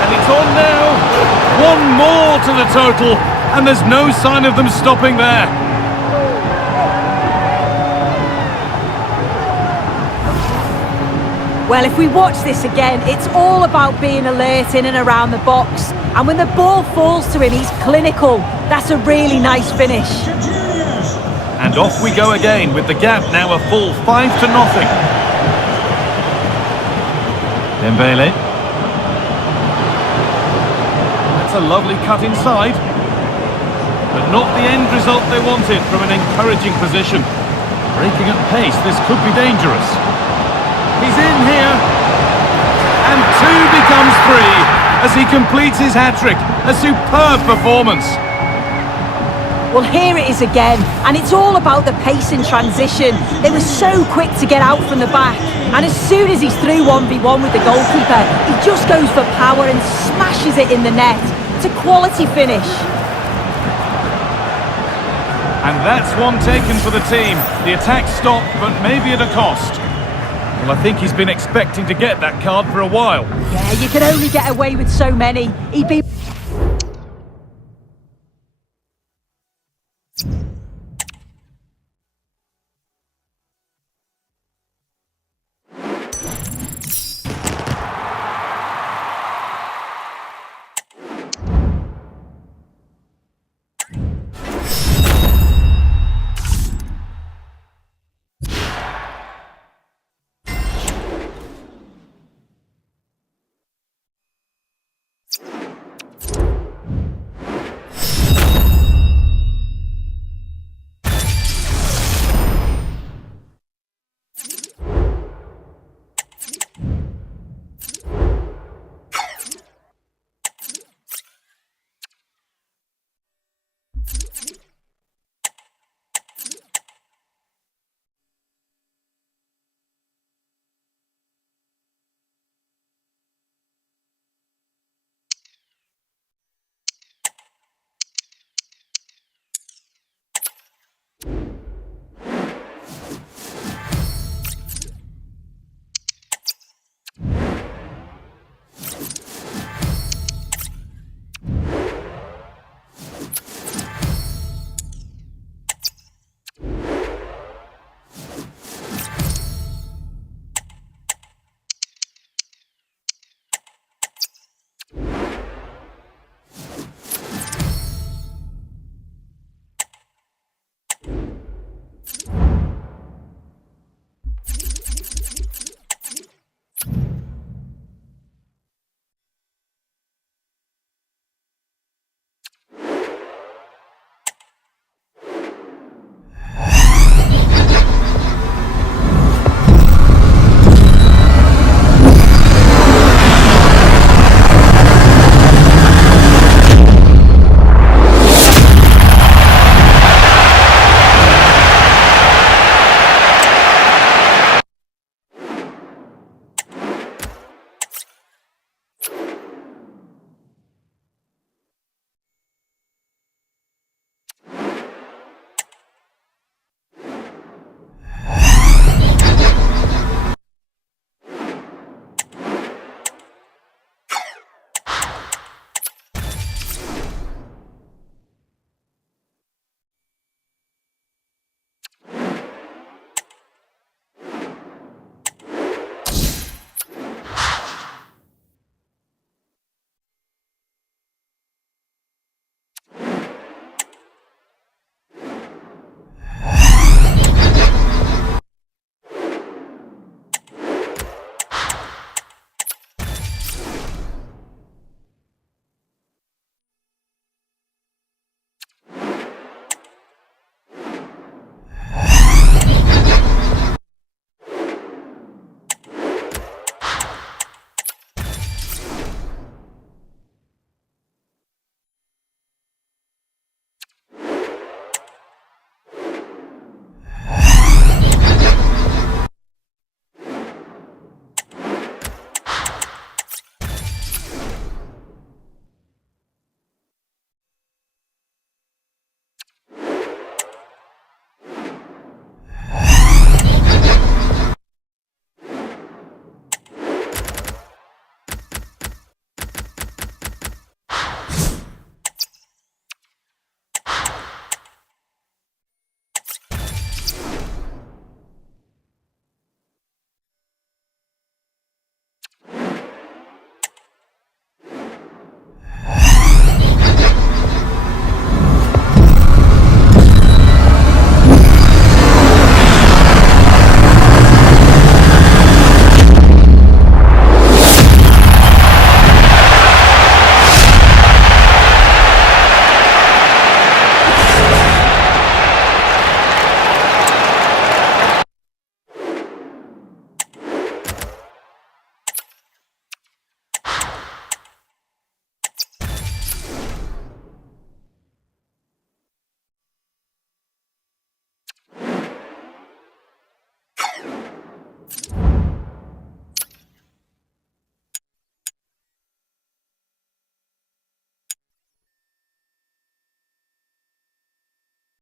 And it's on now. 1 more to the total, and there's no sign of them stopping there. Well, if we watch this again, it's all about being alert in and around the box. And when the ball falls to him, he's clinical. That's a really nice finish. And off we go again with the gap now a full 5-0. Dembele. That's a lovely cut inside. But not the end result they wanted from an encouraging position. Breaking at pace, this could be dangerous. He's in here. And 2 becomes 3 as he completes his hat-trick. A superb performance. Well, here it is again, and it's all about the pace in transition. They were so quick to get out from the back, and as soon as he's through 1v1 with the goalkeeper, he just goes for power and smashes it in the net. It's a quality finish. And that's one taken for the team. The attack stopped, but maybe at a cost. Well, I think he's been expecting to get that card for a while. Yeah, you can only get away with so many. He'd be...